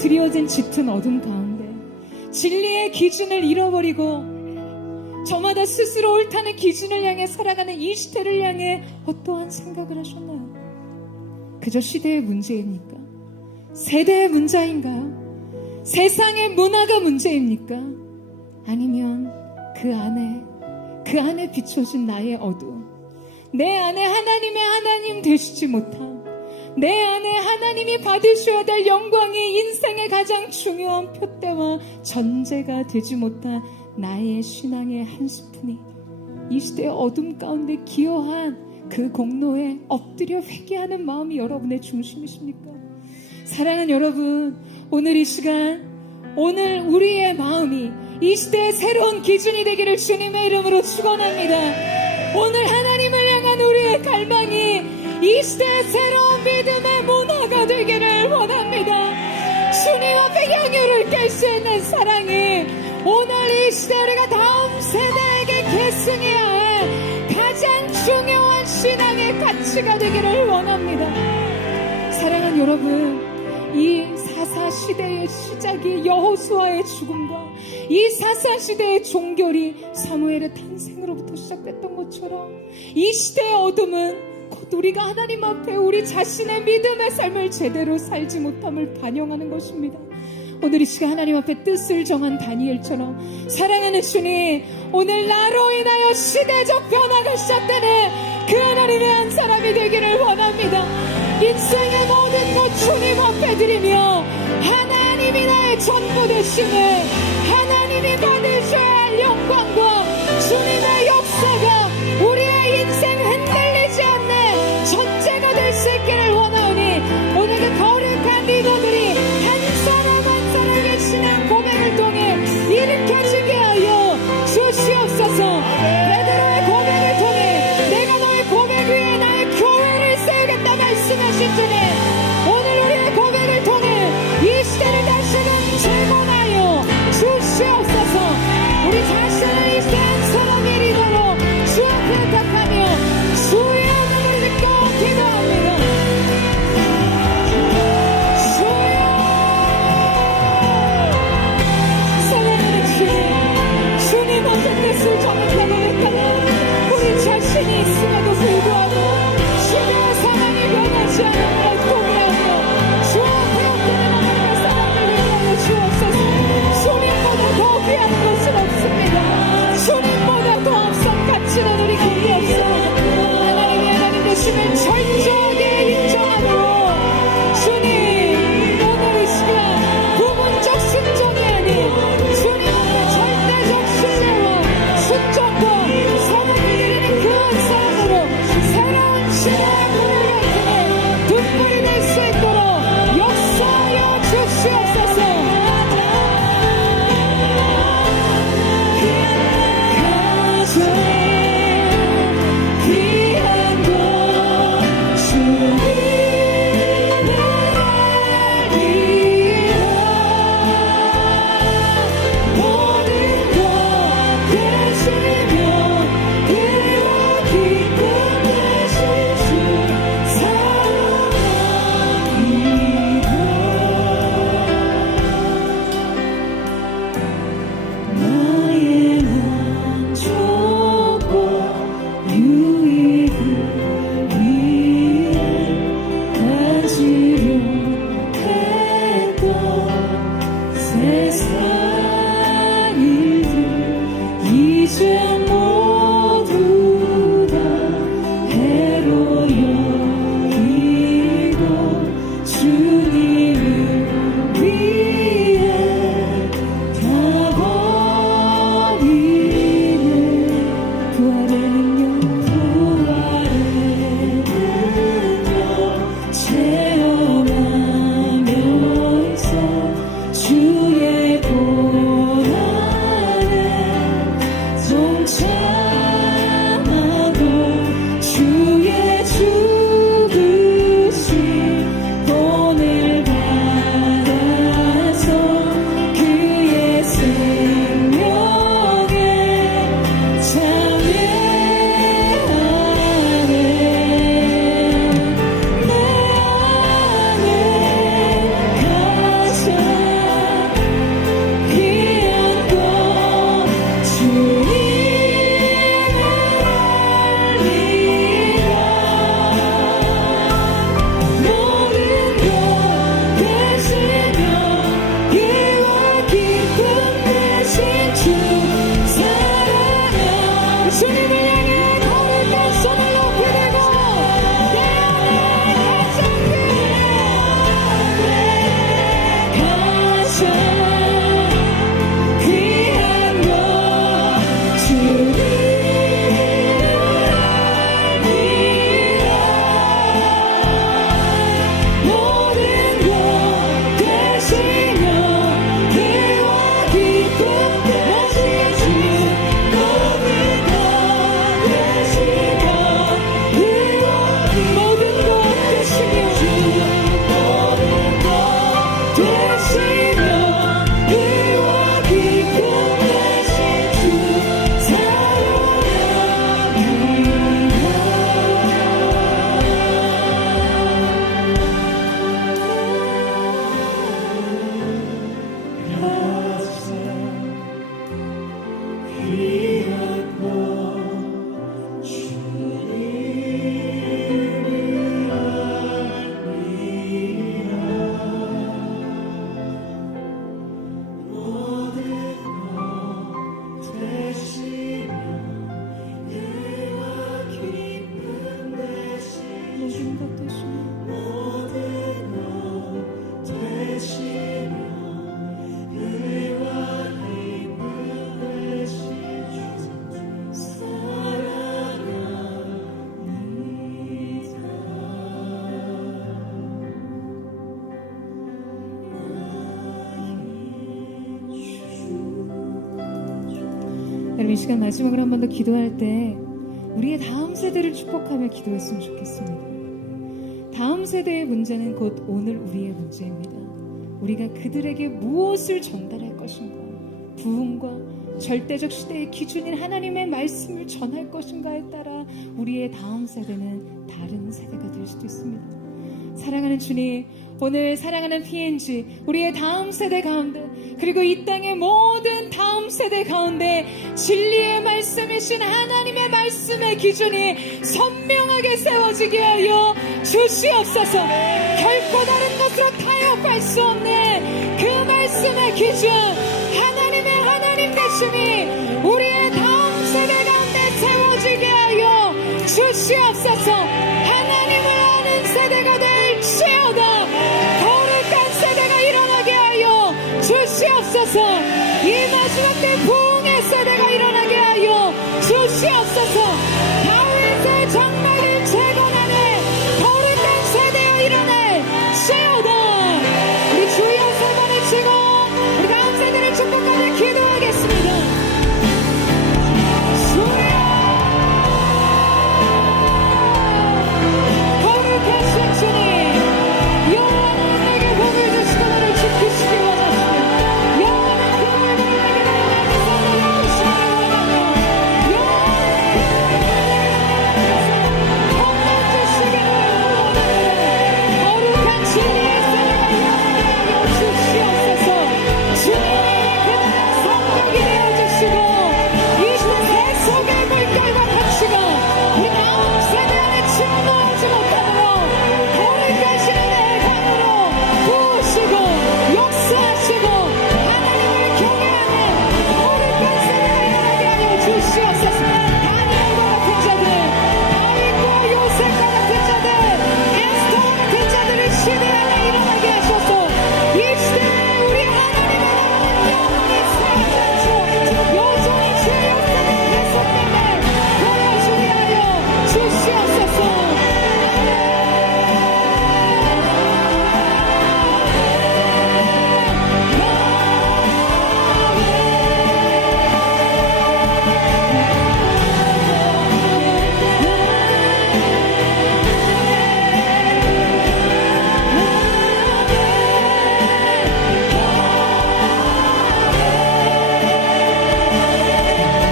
드리워진 짙은 어둠 가운데 진리의 기준을 잃어버리고 저마다 스스로 옳다는 기준을 향해 살아가는 이 시대를 향해 어떠한 생각을 하셨나요? 그저 시대의 문제입니까? 세대의 문제인가요? 세상의 문화가 문제입니까? 아니면 그 안에 비춰진 나의 어두움, 내 안에 하나님의 하나님 되시지 못함, 내 안에 하나님이 받으셔야 될 영광이 인생의 가장 중요한 표대와 전제가 되지 못한 나의 신앙의 한 스푼이 이 시대의 어둠 가운데 기여한 그 공로에 엎드려 회개하는 마음이 여러분의 중심이십니까? 사랑하는 여러분, 오늘 이 시간, 오늘 우리의 마음이 이 시대의 새로운 기준이 되기를 주님의 이름으로 축원합니다. 오늘 하나님을 향한 우리의 갈망이 이 시대의 새로운 믿음의 문화가 되기를 원합니다. 주님 앞에 영유를 깰 수 있는 사랑이 오늘 이 시대 우리가 다음 세대에게 계승해야 할 가장 중요한 신앙의 가치가 되기를 원합니다. 사랑하는 여러분, 이 사사 시대의 시작이 여호수아의 죽음과 이 사사 시대의 종결이 사무엘의 탄생으로부터 시작됐던 것처럼 이 시대의 어둠은 곧 우리가 하나님 앞에 우리 자신의 믿음의 삶을 제대로 살지 못함을 반영하는 것입니다. 오늘 이 시간 하나님 앞에 뜻을 정한 다니엘처럼 사랑하는 주님, 오늘 나로 인하여 시대적 변화가 시작되는 그 하나님의 한 사람이 되기를 원합니다. 인생의 모든 것 주님 앞에 드리며 하나님이 나의 전부 되심을, 하나님이 받으셔야 할 영광과 주님의 역사가 우리의 인생 흔들리지 않는 전제가 될 수 있기를 원하오니 오늘 그 거룩한 리더들이 한 사람 한 사람의 신앙 고백을 통해 일으켜지게 하여 주시옵소서. 베드로의 고백을 통해 내가 너의 고백 위에 나의 교회를 세우겠다 말씀하신 주님, 오늘 우리의 고백을 통해 이 시대를 다시금 재건하여 주시옵소서. 여러분 이 시간 마지막으로 한 번 더 기도할 때 우리의 다음 세대를 축복하며 기도했으면 좋겠습니다. 다음 세대의 문제는 곧 오늘 우리의 문제입니다. 우리가 그들에게 무엇을 전달할 것인가, 부흥과 절대적 시대의 기준인 하나님의 말씀을 전할 것인가에 따라 우리의 다음 세대는 다른 세대가 될 수도 있습니다. 사랑하는 주님, 오늘 사랑하는 PNG, 우리의 다음 세대 가운데, 그리고 이 땅의 모든 다음 세대 가운데 진리의 말씀이신 하나님의 말씀의 기준이 선명하게 세워지게 하여 주시옵소서. 결코 다른 것으로 타협할 수 없는 그 말씀의 기준, 하나님의 하나님 되심이 우리의 다음 세대 가운데 세워지게 하여 주시옵소서. 하나님을 아는 세대가 될지어다. 거룩한 세대가 일어나게 하여 주시옵소서. 이 마지막 때 부흥의 세대가 일어나게 하여 주시옵소서. 다윗의 장막을 재건하는 거룩한 세대가 일어날지어다. 우리 주여 세 번 외치고 우리 다음 세대를 축복하며 기도하겠습니다. 주여, 거룩하신 주님, 여호와는 내게 복을 주시고 나를 지키시기 원하시며, 여호와는 그 얼굴을 내게 밝히사 나를 보시기를 원하며, 여호와는 그 얼굴을 내게 주시기를 원하며, 거룩한 진리의 세대가 일어나게 하여 주시옵소서. 주님이 그들의 성벽이 되어주시고 이 시대 속의 물결과 같이가 우리 다음 세대 안에 침몰하지 못하도록 거룩하신 은혜의 강으로 부으시고 역사하시고 하나님을 경외하는 거룩한 세대가 일어나게 하여 주시옵소서. 다니엘과 같은 자들, 다윗과 요셉과 같은 자들, 에스더와 같은 자들을 시대 안에 일어나게 하셔서 이 시대에 우리 하나님의 나라는 영원히 세워지고 여전히 주의 역사는 계속됨을 보여주게 하여 주시옵소서.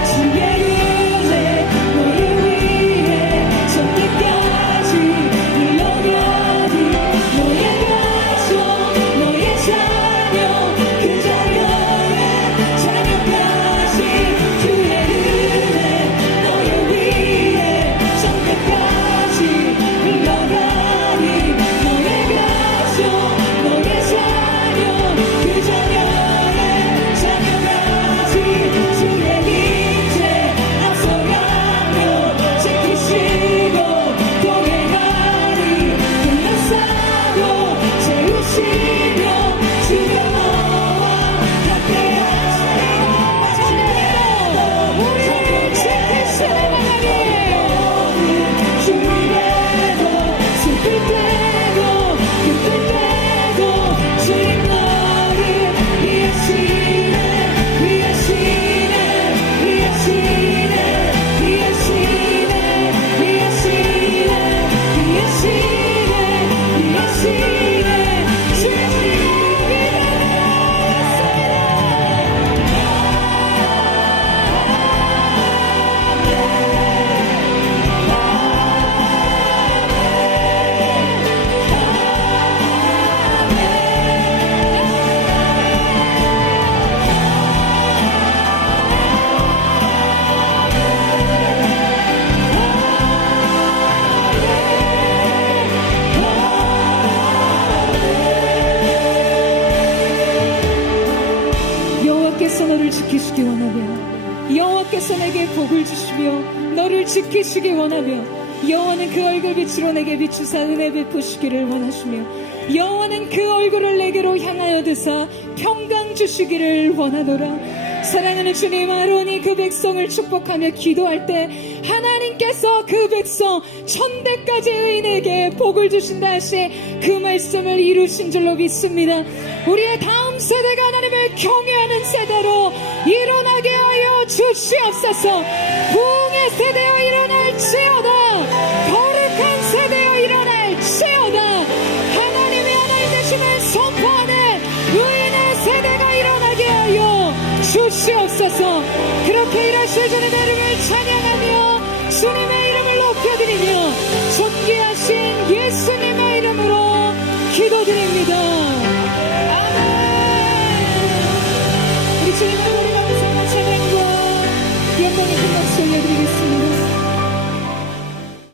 주의 은혜 너를 위해 손끝까지 흘러가니 너의 가족 너의 자녀 그 자녀의 자녀까지 주의 은혜 너를 위해 손끝까지 흘러가니 너의 가족 너의 자녀 그 자녀의 자녀까지 주의 인재 앞서가며 지키시고 동행하니 둘러싸고 채우시며 주여 너와 함께하시니 우리를 지키시는 하나님, 주일에도 슬플 때도 기쁠 때도 주님 너를 위하시네 위하시네 위하시네 위하시네 위하시네 위하시네 위하시네 주님 여호와께서 너를 지키시기 원하며 여호와께서 내게 복을 주시며 너를 지키시기 원하며 여호와는 그 얼굴 빛으로 내게 비추사 은혜 베푸시기를 원하시며 여호와는 그 얼굴을 내게로 향하여 드사 평강 주시기를 원하노라. 사랑하는 주님, 아론이 그 백성을 축복하며 기도할 때 하나님께서 그 백성 1000대까지 의인에게 복을 주신다 하시 그 말씀을 이루신 줄로 믿습니다. 우리의 다음 세대가 하나님을 경외하는 세대로 일어나게 하여 주시옵소서. 부흥의 세대여 일어날지어다. 거룩한 세대여 일어날지어다. 하나님의 하나님 되심을 선포하는 의인의 세대가 일어나게 하여 주시옵소서. 그렇게 일하실 주님의 이름을 찬양하며 주님의 이름을 높여드리며 존귀하신 예수님의 이름으로 기도드립니다. 아멘. 우리 주님의 노래가 찬양과 영광의 큰 박수 올려드리겠습니다.